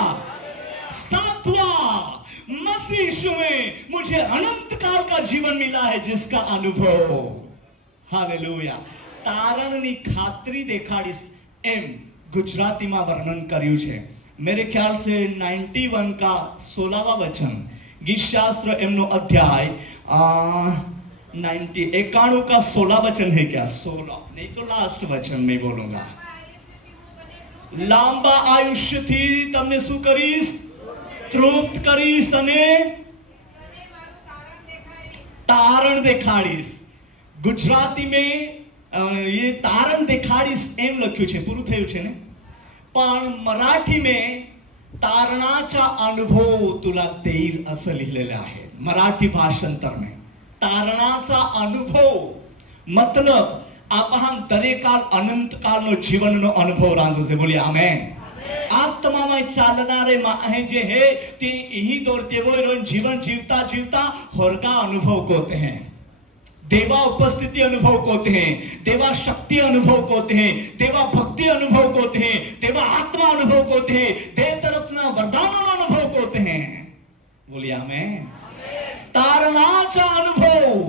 सातवां मसीह यीशु में मुझे अनंत काल का जीवन मिला है जिसका अनुभव हालेलुया तारणनी खातरी देखाડીશ એમ ગુજરાતીમાં વર્ણન કર્યું છે मेरे ख्याल से 91 का 16वां वचन गीत शास्त्र एमनो अध्याय 91 का 16 वचन है क्या 16 नहीं तो लास्ट वचन में बोलूंगा લાંબા આયુષ્યથી તમને શું કરીશ તૃપ્ત કરીશ અને તારણ દેખાડીશ ગુજરાતી में ये તારણ દેખાડીશ એમ લખ્યું છે પૂરું થયું છે ને पण मराठी में तारणाचा अनुभव तुला देईल असं लिहिलेलं आहे मराठी भाषांतर में तारणाचा अनुभव मतलब आपण दरेकाल अनंत कालનો જીવનનો અનુભવ રાંધો છે બોલી આમેન આત્મામાં ચાલનારે માહે જે હે તે અહીં દોરતે હોય જીવન जीवता जीवता होरका अनुभव कोते हैं देवा उपस्थिति अनुभव कोते हैं देवा शक्ति अनुभव कोते हैं देवा भक्ति अनुभव कोते हैं देवा आत्मा अनुभव कोते हैं देव तरफना वरदानों अनुभव कोते हैं बोलिए आमेन तारणाचा अनुभव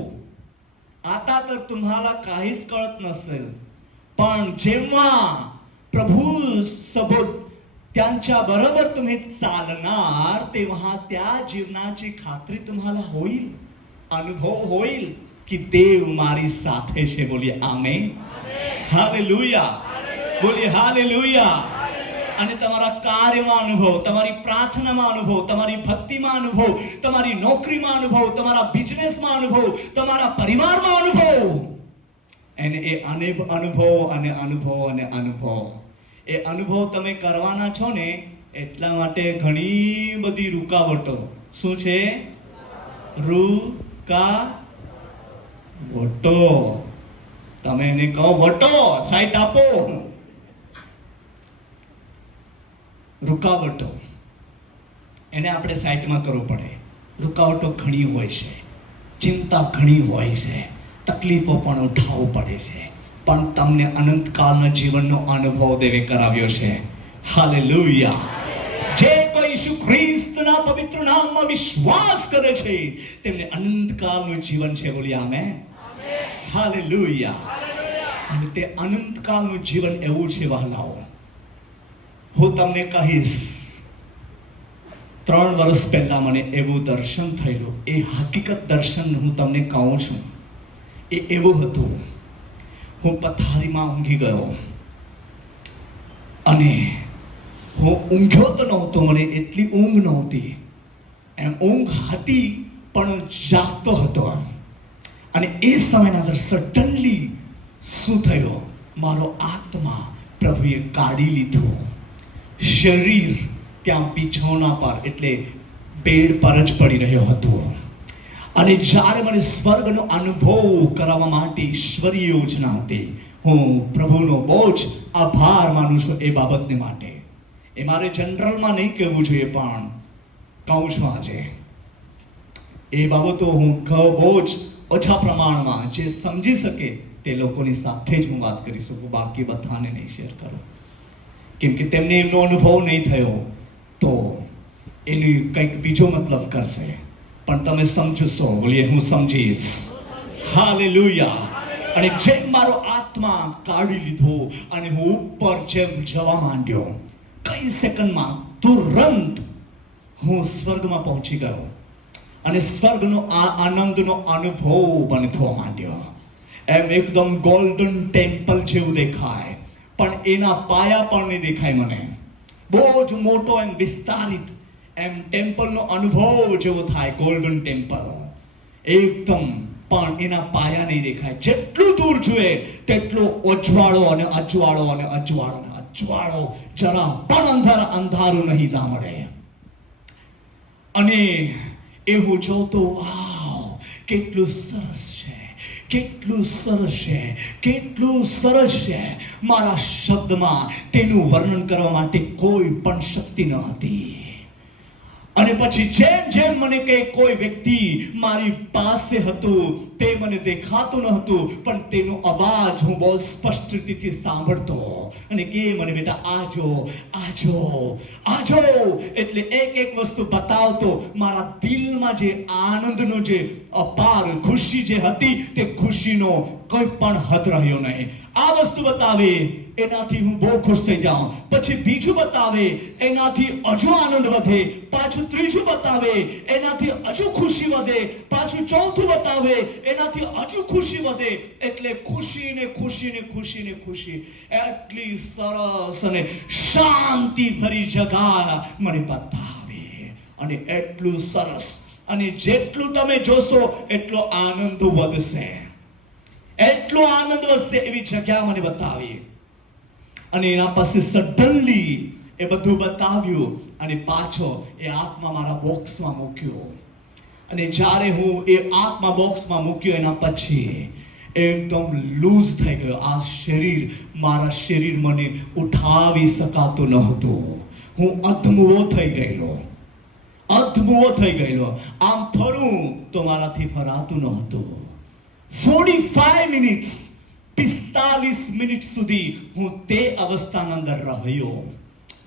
आता तर तुम्हाला काहीच कळत नसेल पण जेव्हा प्रभू सोबत त्यांच्या बरोबर तुम्ही चालणार तेव्हा त्या जीवनाची खात्री तुम्हाला होईल अनुभव होईल कि देव मारी साथे छे बोलिए आमेन हालेलुया बोलिए हालेलुया અને તમારા કાર્યમાં અનુભવ તમારી પ્રાર્થનામાં અનુભવ તમારી ભક્તિમાં અનુભવ તમારી નોકરીમાં અનુભવ તમારા બિઝનેસમાં અનુભવ તમારા પરિવારમાં અનુભવ અને એ અનુભવ અને અનુભવ અને અનુભવ એ અનુભવ તમે કરવાના છો ને એટલા માટે ઘણી બધી રૂકાવટો શું છે વટો તમે એને કહો વટો સાઈટ આપો રૂકાવટો એને આપણે સાઈટમાં કરવું પડે રૂકાવટો ઘણી હોય છે ચિંતા ઘણી હોય છે તકલીફો પણ ઉઠાવવું પડે છે પણ તમને અનંતકાળના જીવનનો અનુભવ દેવે કરાવ્યો છે હાલેલુયા જે કોઈ ઈસુ ખ્રિસ્તના પવિત્ર નામમાં વિશ્વાસ કરે છે તેમને અનંતકાળનું જીવન છે બોલી આમેન હાલેલુયા અને તે અનંતકાળનું જીવન એવું છે વહાલાઓ હું તમને કહીશ 3 વર્ષ પહેલા મને એવું દર્શન થયેલું એ હકીકત દર્શન હું તમને કહું છું એ એવું હતું હું પથારીમાં ઊંઘી ગયો અને હું ઊંઘ્યો તો નહોતો મને એટલી ઊંઘ નહોતી એમ ઊંઘ હતી પણ જાગતો હતો અને એ સમયના અંદર સડનલી શું થયો મારો આત્મા પ્રભુએ કાઢી લીધો શરીર ત્યાં બિછોના પર એટલે બેડ પર જ પડી રહ્યો હતો અને જ્યારે મને સ્વર્ગનો અનુભવ કરાવવા માટે ઈશ્વરીય યોજના હતી હું પ્રભુનો બહુ જ આભાર માનું છું એ બાબતને માટે એ મારે જનરલમાં નહીં કહેવું જોઈએ પણ કહું છું આજે એ બાબતો હું બહુ જ ઓછા પ્રમાણમાં જે સમજી શકે તે લોકોની સાથે જ હું વાત કરી શકું બાકી બધાને નહીં શેર કરું કેમ કે તેમને એમનો અનુભવ નહીં થયો તો એની કંઈક બીજો મતલબ કરશે પણ તમે સમજશો બોલીએ હું સમજીશ હાલેલુયા અને જેમ મારો આત્મા કાઢી લીધો અને હું ઉપર જેમ જવા માંડ્યો, કઈ સેકન્ડમાં તુરંત હું સ્વર્ગમાં પહોંચી ગયો અને સ્વર્ગનો આનંદનો અનુભવ મને થવા માંડ્યો. એમ એકદમ ગોલ્ડન ટેમ્પલ જેવું દેખાય, પણ એના પાયા પણ નહીં દેખાય મને. બહુ જ મોટો એમ વિસ્તારિત એમ ટેમ્પલનો અનુભવ જેવો થાય, ગોલ્ડન ટેમ્પલ એકદમ, પણ એના પાયા નહીં દેખાય. જેટલું દૂર જોઈએ તેટલો અજવાળો અને અજવાળો અને અજવાળો અને અજવાળો, જરા પણ અંધારું નહીં સાંભળે. અને એ હું જોતો, વાવ કેટલું સરસ છે, કેટલું સરસ છે, કેટલું સરસ છે. મારા શબ્દમાં તેનું વર્ણન કરવા માટે કોઈ પણ શક્તિ ન હતી. અને પછી જેમ જેમ મને કે કોઈ વ્યક્તિ મારી પાસે હતું, તે મને દેખાતું ન હતું, પણ તેનો અવાજ હું બહુ સ્પષ્ટ રીતે સાંભળતો અને કે મને બેટા આજો આજો આજો, એટલે એક એક વસ્તુ બતાવતો. મારા દિલમાં જે આનંદનો જે અપાર ખુશી જે હતી, તે ખુશીનો કોઈ પણ હદ રહ્યો નહીં. આ વસ્તુ બતાવે એનાથી હું બહુ ખુશ થઈ જાઉં, પછી બીજું બતાવે એનાથી હજુ આનંદ વધે, પાછું ત્રીજું બતાવે એનાથી હજુ ખુશી વધે, પાછું ચોથું બતાવે એનાથી હજુ ખુશી વધે. એટલે ખુશી ને ખુશી ને ખુશી ને ખુશી, એટલી સરસ અને શાંતિ ભરી જગા મને બતાવે અને એટલું સરસ. અને જેટલું તમે જોશો એટલો આનંદ વધશે, એટલો આનંદ વધશે એવી જગ્યા મને બતાવી. અને એના પછી સડનલી એ બધું બતાવ્યું અને પાછો એ આત્મા મારા બોક્સમાં મૂક્યો. અને જ્યારે હું એ આત્મા બોક્સમાં મૂક્યો એના પછી એકદમ લૂઝ થઈ ગયો. આ શરીર, મારા શરીર મને ઉઠાવી શકાતું ન હતું. હું અધમુવો થઈ ગયેલો, અધમુવો થઈ ગયેલો. આમ ફરું તો મારાથી ફરાતું ન હતું. 45 મિનિટ્સ, 45 મિનિટ સુધી હું તે અવસ્થાના અંદર રહ્યો.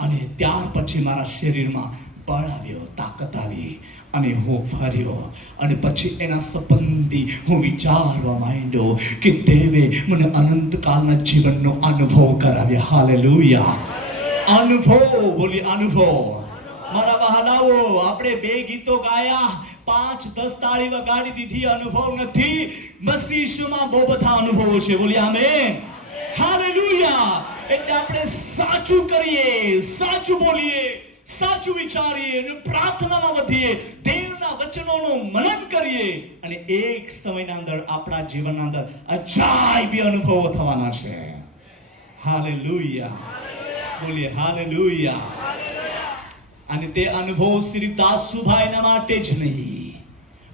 અને ત્યાર પછી મારા શરીરમાં બળ આવ્યો, તાકાત આવી અને હું ફર્યો. અને પછી એના સંબંધી હું વિચારવા માંડ્યો કે દેવે મને અનંતકાળના જીવનનો અનુભવ કરાવ્યો. હાલેલુયા! અનુભવ, બોલી અનુભવ. મારા વહાલાઓ, આપણે 2 ગીતો ગાયા, 5-10 તાળી વગાડી દીધી, અનુભવ નથી. મસીહમાં બહુ બધા અનુભવો છે. બોલી આમેન, હાલેલુયા! એટલે આપણે સાચું કરીએ, સાચું બોલીએ, સાચું વિચારીએ અને પ્રાર્થનામાં વધીએ, દેવના વચનોનું મનન કરીએ, અને એક સમયના અંદર આપણા જીવનના અંદર અજાયબી અનુભવો થવાના છે. હાલેલુયા! બોલીએ હાલેલુયા! અને તે અનુભવ સિર્ફ દાસુભાઈના માટે જ નહીં,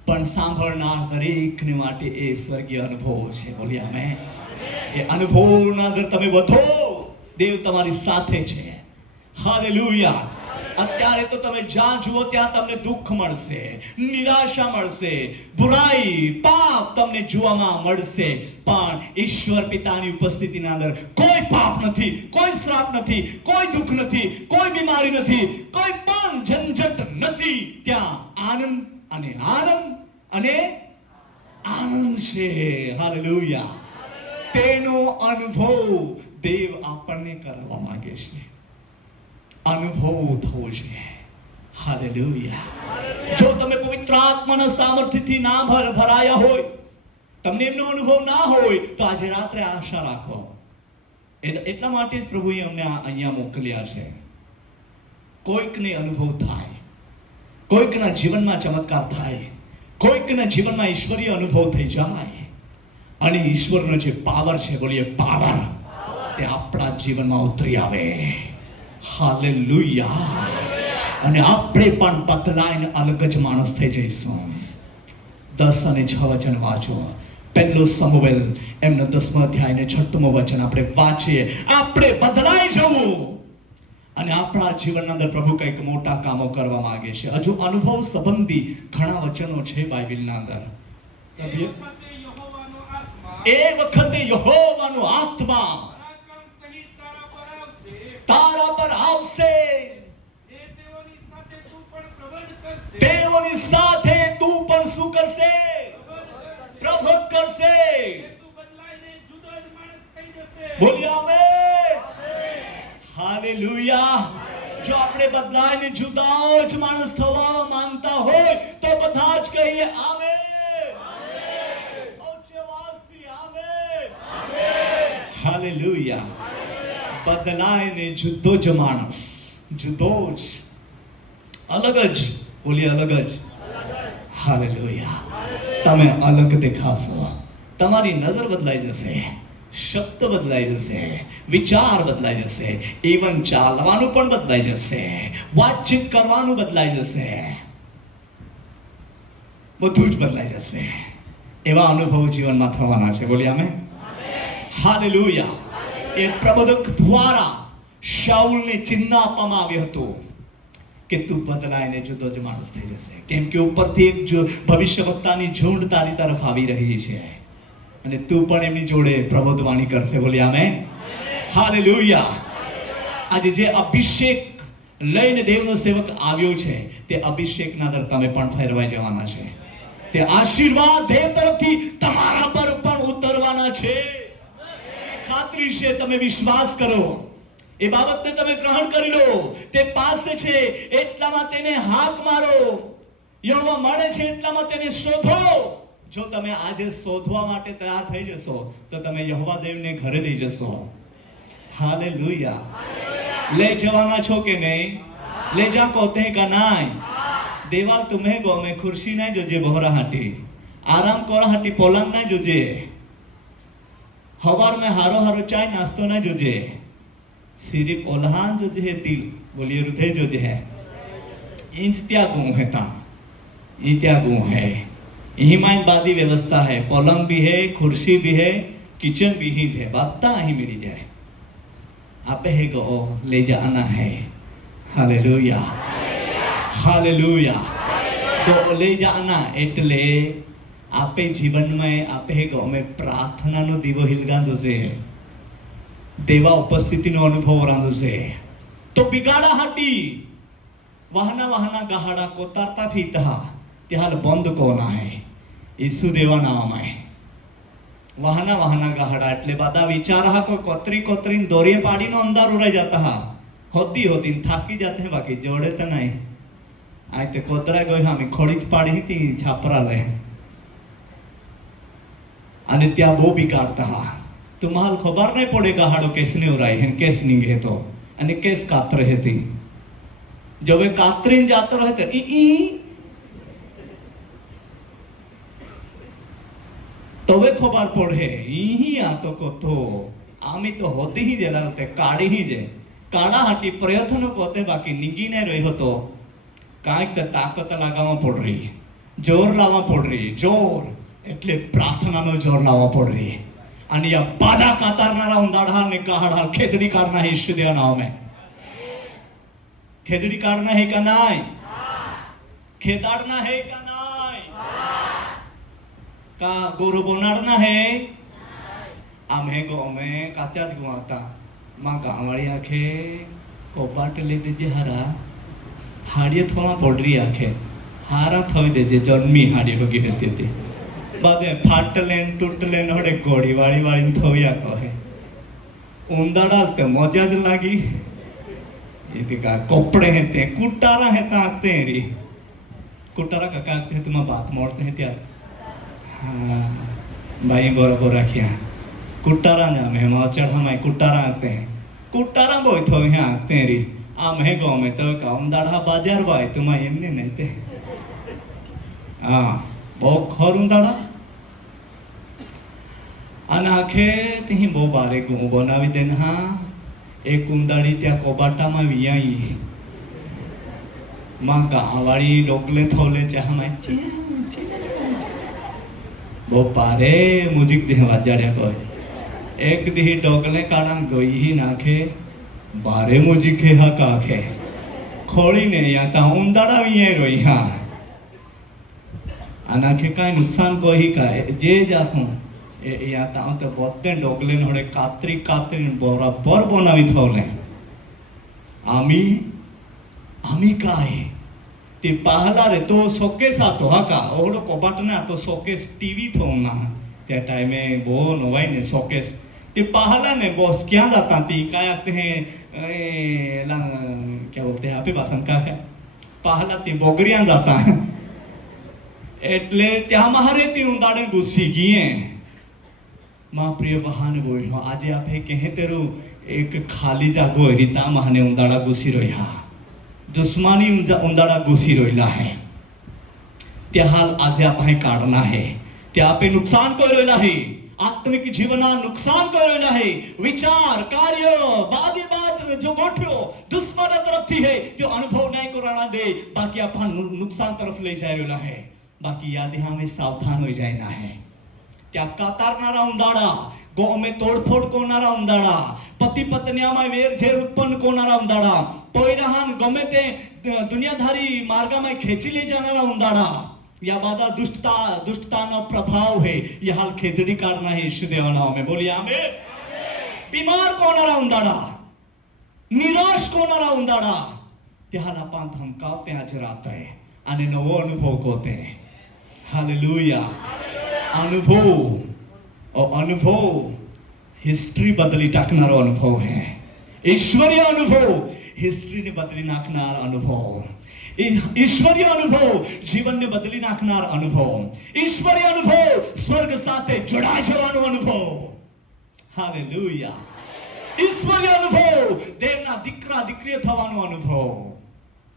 પણ સાંભળનાર દરેકને માટે એ સ્વર્ગીય અનુભવ છે. બોલી આમેન. એ અનુભવના અંદર તમે વધો, દેવ તમારી સાથે છે. હાલેલુયા! અત્યારે તો તમે જ્યાં જુઓ ત્યાં તમને દુઃખ મળશે, નિરાશા મળશે, બુરાઈ, પાપ તમને જોવામાં મળશે, પણ ઈશ્વર પિતાની ઉપસ્થિતિના અંદર કોઈ પાપ નથી, કોઈ શ્રાપ નથી, કોઈ દુઃખ નથી, કોઈ બીમારી નથી, કોઈ પણ ઝંઝટ નથી. ત્યાં આનંદ અને આનંદ અને આનંદ છે. હાલેલુયા! તેનો અનુભવ દેવ આપણને કરવા માંગે છે. અનુભવ થવો જોઈએ. હાલેલુયા! જો તમે પવિત્ર આત્માના સામર્થ્યથી ના ભરાયા હોય, તમને એમનો અનુભવ ના હોય, તો આજે રાત્રે આશા રાખો. એટલા માટે જ પ્રભુએ અમને અહીંયા મોકલ્યા છે. કોઈકને અનુભવ થાય, કોઈકના જીવનમાં ચમત્કાર થાય, કોઈકના જીવનમાં ઈશ્વરીય અનુભવ થઈ જાય, અને ઈશ્વરનો જે પાવર છે, બોલીએ પાવર, તે આપણા જીવનમાં ઉતરી આવે. હાલેલુયા! અને આપણે પણ બદલાઈને અલગ જ માણસ થઈ જઈશું. 10 અને 6 વચન વાંચો. પહેલો સમુએલ એમનો 10મો અધ્યાય ને 6મો વચન આપણે વાંચીએ. આપણે બદલાઈ જવું અને આપણા જીવનના અંદર પ્રભુ કંઈક મોટા કામો કરવા માંગે છે. હજુ અનુભવ સંબંધી ઘણા વચનો છે બાઇબલના અંદર. એ વખતે યહોવાનો આત્મા તારા પર આવશે, તેઓની સાથે તું પણ શું કરશે? પ્રભુત્વ કરશે. હાલેલુયા. જો આપણે બદલાઈને જુદાઓ જ માણસ થવા માંગતા હોય તો બધા જ કહીએ આમેન. ઊંચે અવાજથી આમેન. હાલેલુયા. બદલાઈને જુદો જ માણસ, જુદો જ, અલગ જ, બોલીએ અલગ જ. હાલેલુયા. તમે અલગ દેખાશો. તમારી નજર બદલાઈ જશે, શબ્દ બદલાઈ જશે, વિચાર બદલાઈ જશે, ઇવન ચાલવાનું પણ બદલાઈ જશે, વાતચીત કરવાનું બદલાઈ જશે, બધું જ બદલાઈ જશે. એવા અનુભવ જીવનમાં થવાના છે. બોલીએ આમેન. હાલેલુયા. એ પ્રબોધક દ્વારા શાઉલને ચિહ્ન આપવામાં આવ્યું હતું કે તું બદલાઈને જુદો જ માણસ થઈ જશે, કેમ કે ઉપરથી એક ભવિષ્યવક્તાની ઝુંડ તારી તરફ આવી રહી છે અને તું પણ એમની જોડે પ્રબોધવાણી કરશે. બોલી આમેન. હાલેલુયા. આજે જે અભિષેક લઈને દેવનો સેવક આવ્યો છે તે અભિષેકના દર તમે પણ ફેરવાઈ જવાના છે. તે આશીર્વાદ દેવ તરફથી તમારા પર પણ ઉતરવાના છે. ખાતરી છે. તમે વિશ્વાસ કરો. એ બાબતને તમે ગ્રહણ કરી લો. તે પાસે છે એટલામાં તેને હાક મારો. યહોવા મળે છે એટલામાં તેને શોધો. જો તમે આજે શોધવા માટે તૈયાર થઈ જશો તો તમે યહોવા દેવને ઘરે લઈ જશો. હાલેલુયા. ले जवाना छो के नहीं, ले जा कहते हैं का नाई. देवाल तुम्हें गो में खुर्शी नहीं जोजे बहरा हाटी, आराम करा हाटी पलंग नहीं जोजे, हवार में हारो हारो चाय नाश्तो नहीं जोजे, सिर्फ ओल्हान जोजे है दिल, बोलिए हृदय जोजे है. इंच त्यागों है ता, ये त्यागों है. यही माइन बादी व्यवस्था है. पलंग भी है, खुर्सी भी है, किचन भी ही है. बाता ही मिली जाए. आपे है गो ले जाना है. हालेलुया. हालेलुया. तो ले जाना એટલે આપે જીવનમાં આપે ગો અમે પ્રાર્થનાનો દીવો હિલગાંજો છે, દેવા ઉપસ્થિતિનો અનુભવ રાંધો છે. તો બિગાડા હાટી વાહના વાહના ગહાડા કોતારતા ફીતા ત્યાર બંધ કોના હે ઈસુ દેવા નામમાં વાહના વાહના ગહાડા એટલે બધા વિચાર હા કોઈ કોતરી કોતરીને દોરીએ પાડીનો અંધાર ઉડાઈ જતા હા હોતી હોતી થાકી જાતે हैं बाकी जोड़े तो नहीं. आज तो कोतरा गई हम खोड़ी पाड़ी थी छापरा ले અને ત્યાં બહુ બિગાડતા હા. तुम्हाल खबर नहीं पड़ेगा हाड़ो केस नहीं हो रहा है केस नहीं गए तो અને કેસ કાતરે હતી. जब वे कातरीन जाते रहे तो तवे खबर पड़े ही आतो को तो आमी तो होती ही जेला होते काड़ी ही जे काड़ा हाटी प्रयत्न कोते बाकी निगी ने रही हो तो कांईक तो ताकत लगावा पड़ रही, जोर लावा पड़ रही. जोर એટલે પ્રાર્થનાનો જોર લાવવા પડ રહી है. અને આ બાધા કાતરનારા ઉંદાડા ને કહાડા ખેતડી કારના है ईश्वर देवा नाम में. ખેતડી કારના है का नाई, खेदाड़ना है का नाई, का गोरो बोनाड़ना है. आमे गो में काचा गुआता मां गांवड़ी आखे कोपाट ले देजे हरा हाड़िए थोड़ा पड़ आखे हारा थवी देजे जन्मी हाड़ी होगी रहती थी बादे फाटलेन टूटलेन हड़े गोड़ी वाली वाली थोया कहे उंदाड़ा ते मजा ज लागी. ये का कपड़े हैं ते कुटारा है ताकते हैं री कुटारा का काकते हैं तुम बात मोड़ते हैं त्यार. हाँ भाई बराबर रखिया कुटारा ना में मौचड़ हमारे कुटारा आते हैं. कुटारा बोई थो यहाँ आते हैं री आम है गाँव में तो का उंदाड़ा बाजार भाई तुम्हारे एमने नहीं थे. हाँ बहुत खर उंदाड़ा अनाखे ती बो बारे गु बनावी देन. हाँ एक उंदाड़ी त्या कोबाटा में वियाई मां गाँवाड़ी डोकले थोले चाह में बो पारे मुजिक दे वाजाड़े को एक दी डोकले काड़न गई ही नाखे बारे मुजिक है हा काखे खोड़ी ने या ता उंदाड़ा विये रोई. हाँ अनाखे का नुकसान कोई का जे जाथू या ताऊ तो बोते डोगले नोड़े कातरी कातरी बराबर बनावी थोले. आमी आमी का है ते पहला रे तो शोकेस आतो हा का ओडो कोबाट ना तो शोकेस टीवी थो ना त्या टाइम में बो नवाई ने शोकेस ये पहला ने बॉस क्या जाता थी काय आते हैं क्या बोलते हैं आपे भाषण का है पहला ती बोगरिया जाता એટલે ત્યાં મારે તી ઉંદાડે ઘૂસી ગઈએ માં પ્રિય બહાને બોલ્યો આજે આપે કહે તેરું એક ખાલી જાગો રીતા માને ઉંદાડા ઘૂસી રહ્યા दुश्मनी उंदाड़ा घुसी रोयला है त्या हाल आज आपण काढना है त्या आपे नुकसान कोई रोयला है आत्मिक जीवना नुकसान कोई रोयला है विचार कार्य बादी बात जो गोठ्यो दुश्मन तरफ थी है जो अनुभव नहीं को राणा दे बाकी अपन नुकसान तरफ ले जाय रोयला है बाकी याद हमें सावधान हो जायना है त्या कातारनारा उंदाड़ा गो में तोड़फोड़ कोनारा उंदाड़ा पति पत्नियाમાં વેરઝેર ઉત્પન્ન કોનારા ઉંદાડા પોયરાહાન ગમે તે દુનિયાધારી માર્ગમાં ખેંચી લઈ જનારા ઉંદાડા या बाधा दुष्टता નો પ્રભાવ है ये हाल ખેદડી કાઢના है यीशु देवा नाम में बोलिए आमेन बीमार कोनारा उंदाड़ा निराश कोनारा उंदाड़ा તે હાલ આપણ ધમકાવતે હાજર आता है અને નવો અનુભવ કોતે हालेलुया अनुभव और अनुभव हिस्ट्री बदली टाकणारा अनुभव है ईश्वरीय अनुभव हिस्ट्री ने बदली नाखनार अनुभव ईश्वरीय अनुभव जीवन ने बदली नाखनार अनुभव ईश्वरीय अनुभव स्वर्ग साथे जोड़ाई जવાનો अनुभव हालेलुया ईश्वरीय अनुभव देवना દીકરા દીકરી થવાનો अनुभव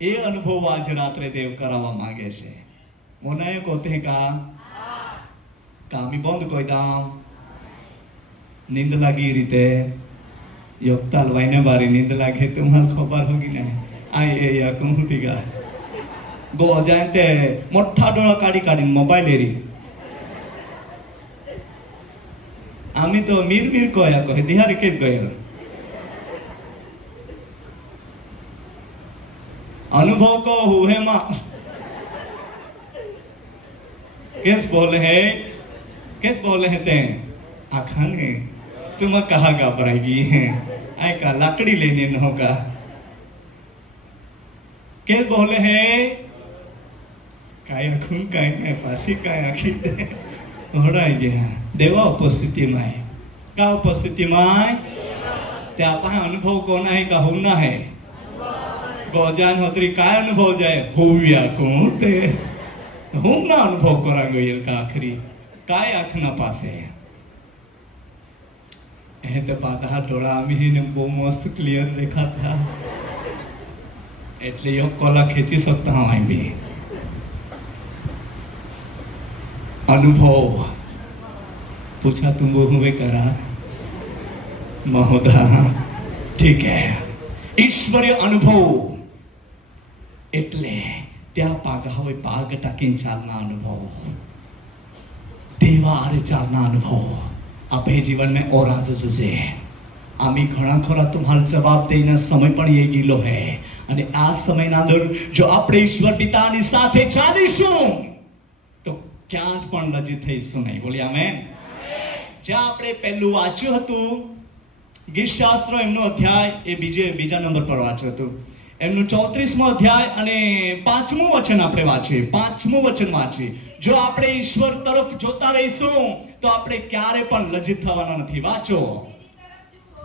એ અનુભવ આજે રાત્રે દેવ કરાવવા માંગે છે મોનાએ કોતે કા કામી બંધ કોઈ દામ नींद लागी रीते योगताल वाइने बारी नींद लागे तुम्हार खबर होगी ना आई ए या कहूं तीगा गो जाते मोठा डोळा काढी काढी मोबाईल एरी आम्ही तो मीर मीर कोया कोहे दिहारी केत गयो अनुभव को हुए मां किस बोले हैं ते आखाने तुम कहा घबराएगी है आई का लकड़ी लेने न होगा के बोले हैं काय खून काय है फांसी काय आखी होड़ा गया देवा उपस्थिति में का उपस्थिति में ते आपण अनुभव कोना है का होना है गोजान होतरी काय अनुभव जाए होविया को ते होना अनुभव करांगो ये का आखरी काय आखना पासे तो पाता डोळा आम्ही बो मस्त क्लियर देखा था એટલે યો કોલા ખેંચી શકતા હું આઈ भी अनुभव पूछा तुम वो हुए करा महोदय ठीक है ईश्वरीय अनुभव એટલે त्या पागा હોય पाग टाकीन चालना अनुभव देवा आरे चालना अनुभव आपे जीवन में और आज जुझे आम्ही घणा खरा तुम्हाला जवाब देना समय पण ये गीलो है અને આ સમયના અંદર જો આપણે ઈશ્વર પિતાની સાથે ચાલીશું તો ક્યાં પણ લજ્જિત થઈશું નહીં બોલી આમેન જ્યાં આપણે પહેલું વાંચ્યું હતું ગીતશાસ્ત્ર એમનો અધ્યાય એ બીજા નંબર પર વાંચ્યું હતું એમનું 34મો અધ્યાય અને 5મું વચન આપણે વાંચીએ 5મું વચન વાંચીએ જો આપણે ઈશ્વર તરફ જોતા રહીશું તો આપણે ક્યારે પણ લજ્જિત થવાના નથી વાંચો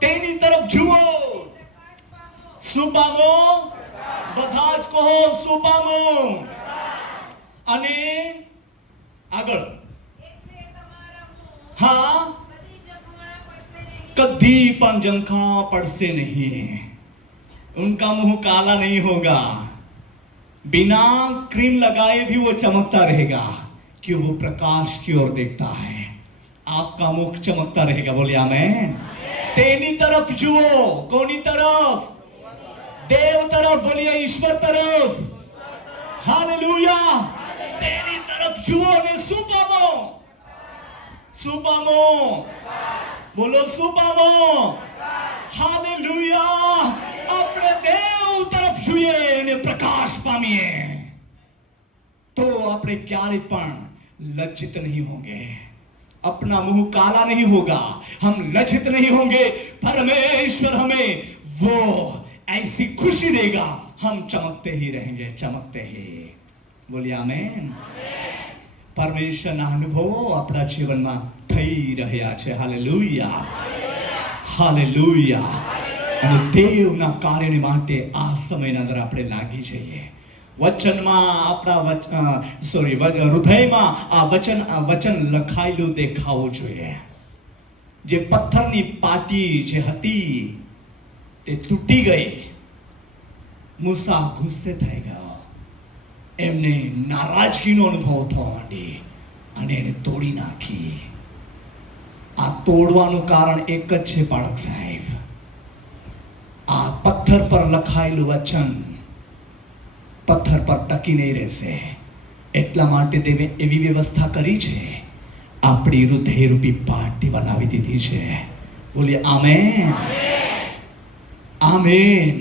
તેની તરફ જુઓ સુપામો બધા જ કહો સુપામો અને આગળ હા કદી પણ જંખા પડશે નહીં उनका मुंह काला नहीं होगा बिना क्रीम लगाए भी वो चमकता रहेगा क्यों वो प्रकाश की ओर देखता है आपका मुख चमकता रहेगा बोलिए आमेन तेनी तरफ जुओ कोनी तरफ देव तरफ बोलिए ईश्वर तरफ हालेलुया तेनी तरफ जुओ ने सुपामो सुपामो बोलो सुपामो हालेलुया अपने देव तरफ जुए ने प्रकाश पामिए तो अपने क्यारे पण लज्जित नहीं होंगे अपना मुंह काला नहीं होगा हम लज्जित नहीं होंगे परमेश्वर हमें वो ऐसी खुशी देगा हम चमकते ही रहेंगे चमकते ही बोलिए आमेन परमेश्वરના અનુભવો આપણા જીવનમાં થઈ રહ્યા છે હાલેલુયા હાલેલુયા. અને દેવના કાર્યને માટે આ સમયના અંદર આપણે લાગી જઈએ. વચનમાં આપણા હૃદયમાં આ વચન લખાયેલું દેખાવું જોઈએ. જે પથ્થરની પાટી જે હતી તે તૂટી ગઈ. મૂસા ગુસ્સે થઈ ગયો. એમને નારાજગીનો અનુભવ થવા માંડી અને એને તોડી નાખી. આ તોડવાનું કારણ એક જ છે બાળક સાહેબ. આ પથ્થર પર લખાયેલું વચન પથ્થર પર ટકી નહીં રહેશે. એટલા માટે દેવે એવી વ્યવસ્થા કરી છે. આપણી હૃદયરૂપી પાટી બનાવી દીધી છે. બોલીએ આમેન, આમેન.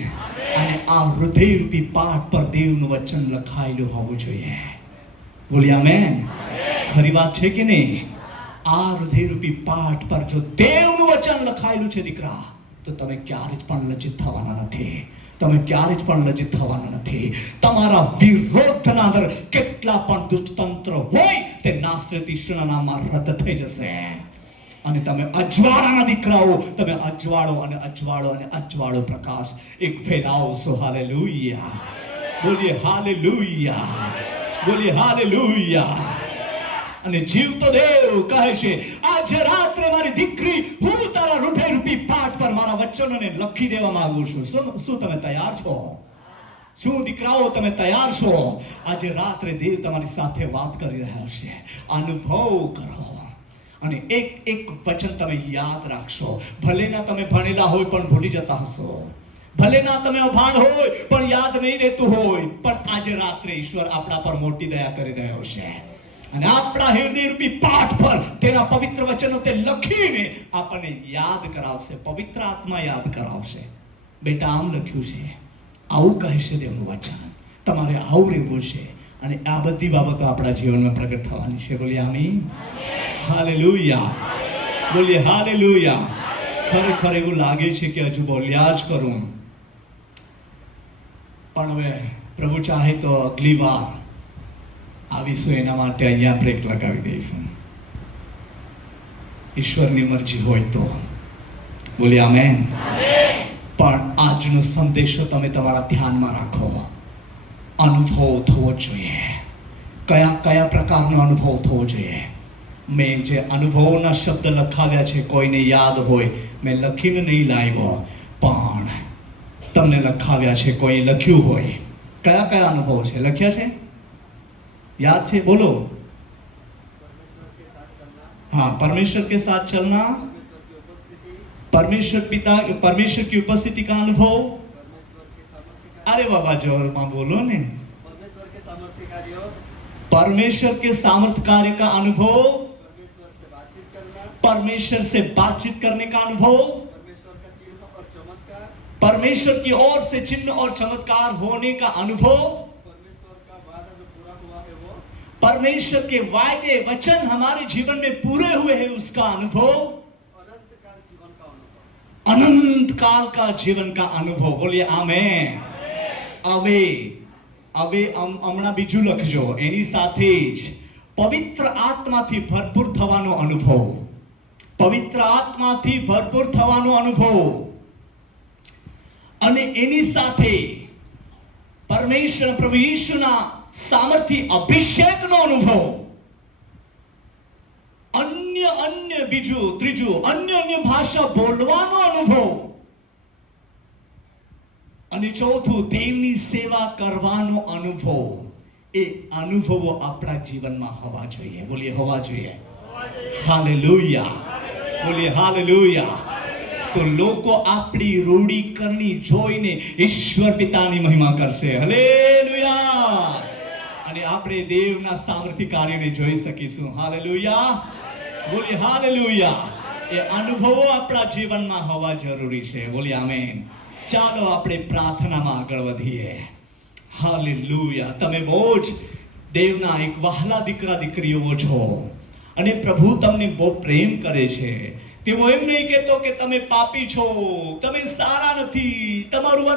અને આ હૃદયરૂપી પાટ પર દેવનું વચન લખાયેલું હોવું જોઈએ. બોલીએ આમેન. ખરી વાત છે કે નહીં? આ હૃદયરૂપી પાટ પર જો દેવનું વચન લખાયેલું છે દીકરા, તો તમે ક્યારે જ પણ લજ્જિત થવાના નથી. તમે ક્યારે જ પણ લજ્જિત થવાના નથી. તમારા વિરોધના અંદર કેટલા પણ દુષ્ટતંત્ર હોય તે નાસરત ઈસુના નામમાં રદ થઈ જશે. અને તમે અજવાળાના દીકરાઓ, તમે અજવાળો અને અજવાળો અને અજવાળો પ્રકાશ એક ફેલાવશો. હાલેલુયા. બોલીએ હાલેલુયા, બોલીએ હાલેલુયા. અને જીવતો દેવ કહે છે, આજે રાત્રે મારી દીકરી, હું તારા હૃદયરૂપી પાટ પર મારા વચનોને લખી દેવા માંગુ છું. શું તમે તૈયાર છો? શું દીકરાઓ તમે તૈયાર છો? આજે રાત્રે દેવ તમારી સાથે વાત કરી રહ્યા છે. અનુભવ કરો અને એક એક વચન તમે યાદ રાખશો. ભલે ના તમે ભણેલા હોય પણ ભૂલી જતા હશો. ભલે ના તમે અભાણ હોય પણ યાદ નહીં રહેતું હોય, પણ આજે રાત્રે ઈશ્વર આપણા પર મોટી દયા કરી રહ્યો છે. અને આપણા હૃદયરૂપી પાઠ પર તેના પવિત્ર વચનો તે લખીને આપણને યાદ કરાવશે. પવિત્ર આત્મા યાદ કરાવશે. બેટા આમ લખ્યું છે, આવું કહે છે દેવનું વચન, તમારે આવું રહેવું છે. અને આ બધી બાબતો આપણા જીવનમાં પ્રગટ થવાની છે. બોલીએ આમીન, હાલેલુયા. બોલીએ હાલેલુયા. ખરેખર એવું લાગે છે કે હજુ બોલ્યા જ કરું, પણ હવે પ્રભુ ચાહે તો અગલી વાર આવીશું. એના માટે અહીંયા બ્રેક લગાવી દઈશું. ઈશ્વરની મરજી હોય તો. બોલીએ આમેન. પણ આજનો સંદેશો તમે તમારા ધ્યાનમાં રાખો. અનુભવ થવો જોઈએ. કયા કયા પ્રકારનો અનુભવ થવો જોઈએ? મેં જે અનુભવોના શબ્દ લખાવ્યા છે, કોઈને યાદ હોય, મેં લખીને નહીં લાવ્યો, પણ તમને લખાવ્યા છે. કોઈ લખ્યું હોય. કયા કયા અનુભવ છે? લખ્યા છે? याद से बोलो. हाँ, परमेश्वर के साथ चलना, परमेश्वर पिता, परमेश्वर की उपस्थिति का अनुभव. अरे बाबा जोर में बोलो ने. परमेश्वर के सामर्थ्य कार्य का अनुभव, परमेश्वर से बातचीत करने का अनुभव, परमेश्वर की ओर से चिन्ह और चमत्कार होने का अनुभव, परमेश्वर के वायदे वचन हमारे जीवन में पूरे हुए हैं उसका अनुभव, अनंत काल का जीवन का अनुभव. बोलिए आमेन. હવે હમણાં બીજું લખજો એની સાથે જ પવિત્ર આત્માથી ભરપૂર થવાનો અનુભવ. પવિત્ર આત્માથી ભરપૂર થવાનો અનુભવ અને એની સાથે પરમેશ્વર પ્રભુ ઈસુના સામર્થ્ય અભિષેકનો અનુભવ. અન્ય બીજું ત્રીજું અન્ય ભાષા બોલવાનો અનુભવ. અને ચોથું દેવની સેવા કરવાનો અનુભવ. એ અનુભવો આપણા જીવનમાં હોવા જોઈએ. બોલીએ હોવા જોઈએ. હાલેલુયા. બોલીએ હાલેલુયા. તો લોકો આપણી રૂડી કરણી જોઈને ઈશ્વર પિતાની મહિમા કરશે. હાલેલુયા. અને આપણે દેવના સામર્થ્ય કાર્યને જોઈ શકીશું. હાલેલુયા. બોલીએ હાલેલુયા. એ અનુભવો આપણા જીવનમાં હોવા જરૂરી છે. બોલીએ આમેન. ચાલો આપણે પ્રાર્થનામાં આગળ વધીએ. હાલેલુયા. તમે બહુ જ દેવના એક વહાલા દીકરા દીકરીઓ છો અને પ્રભુ તમને બહુ પ્રેમ કરે છે. તેઓ એમ નહીં કહેતો કે તમે પાપી છો, તમે સારા નથી, તમારું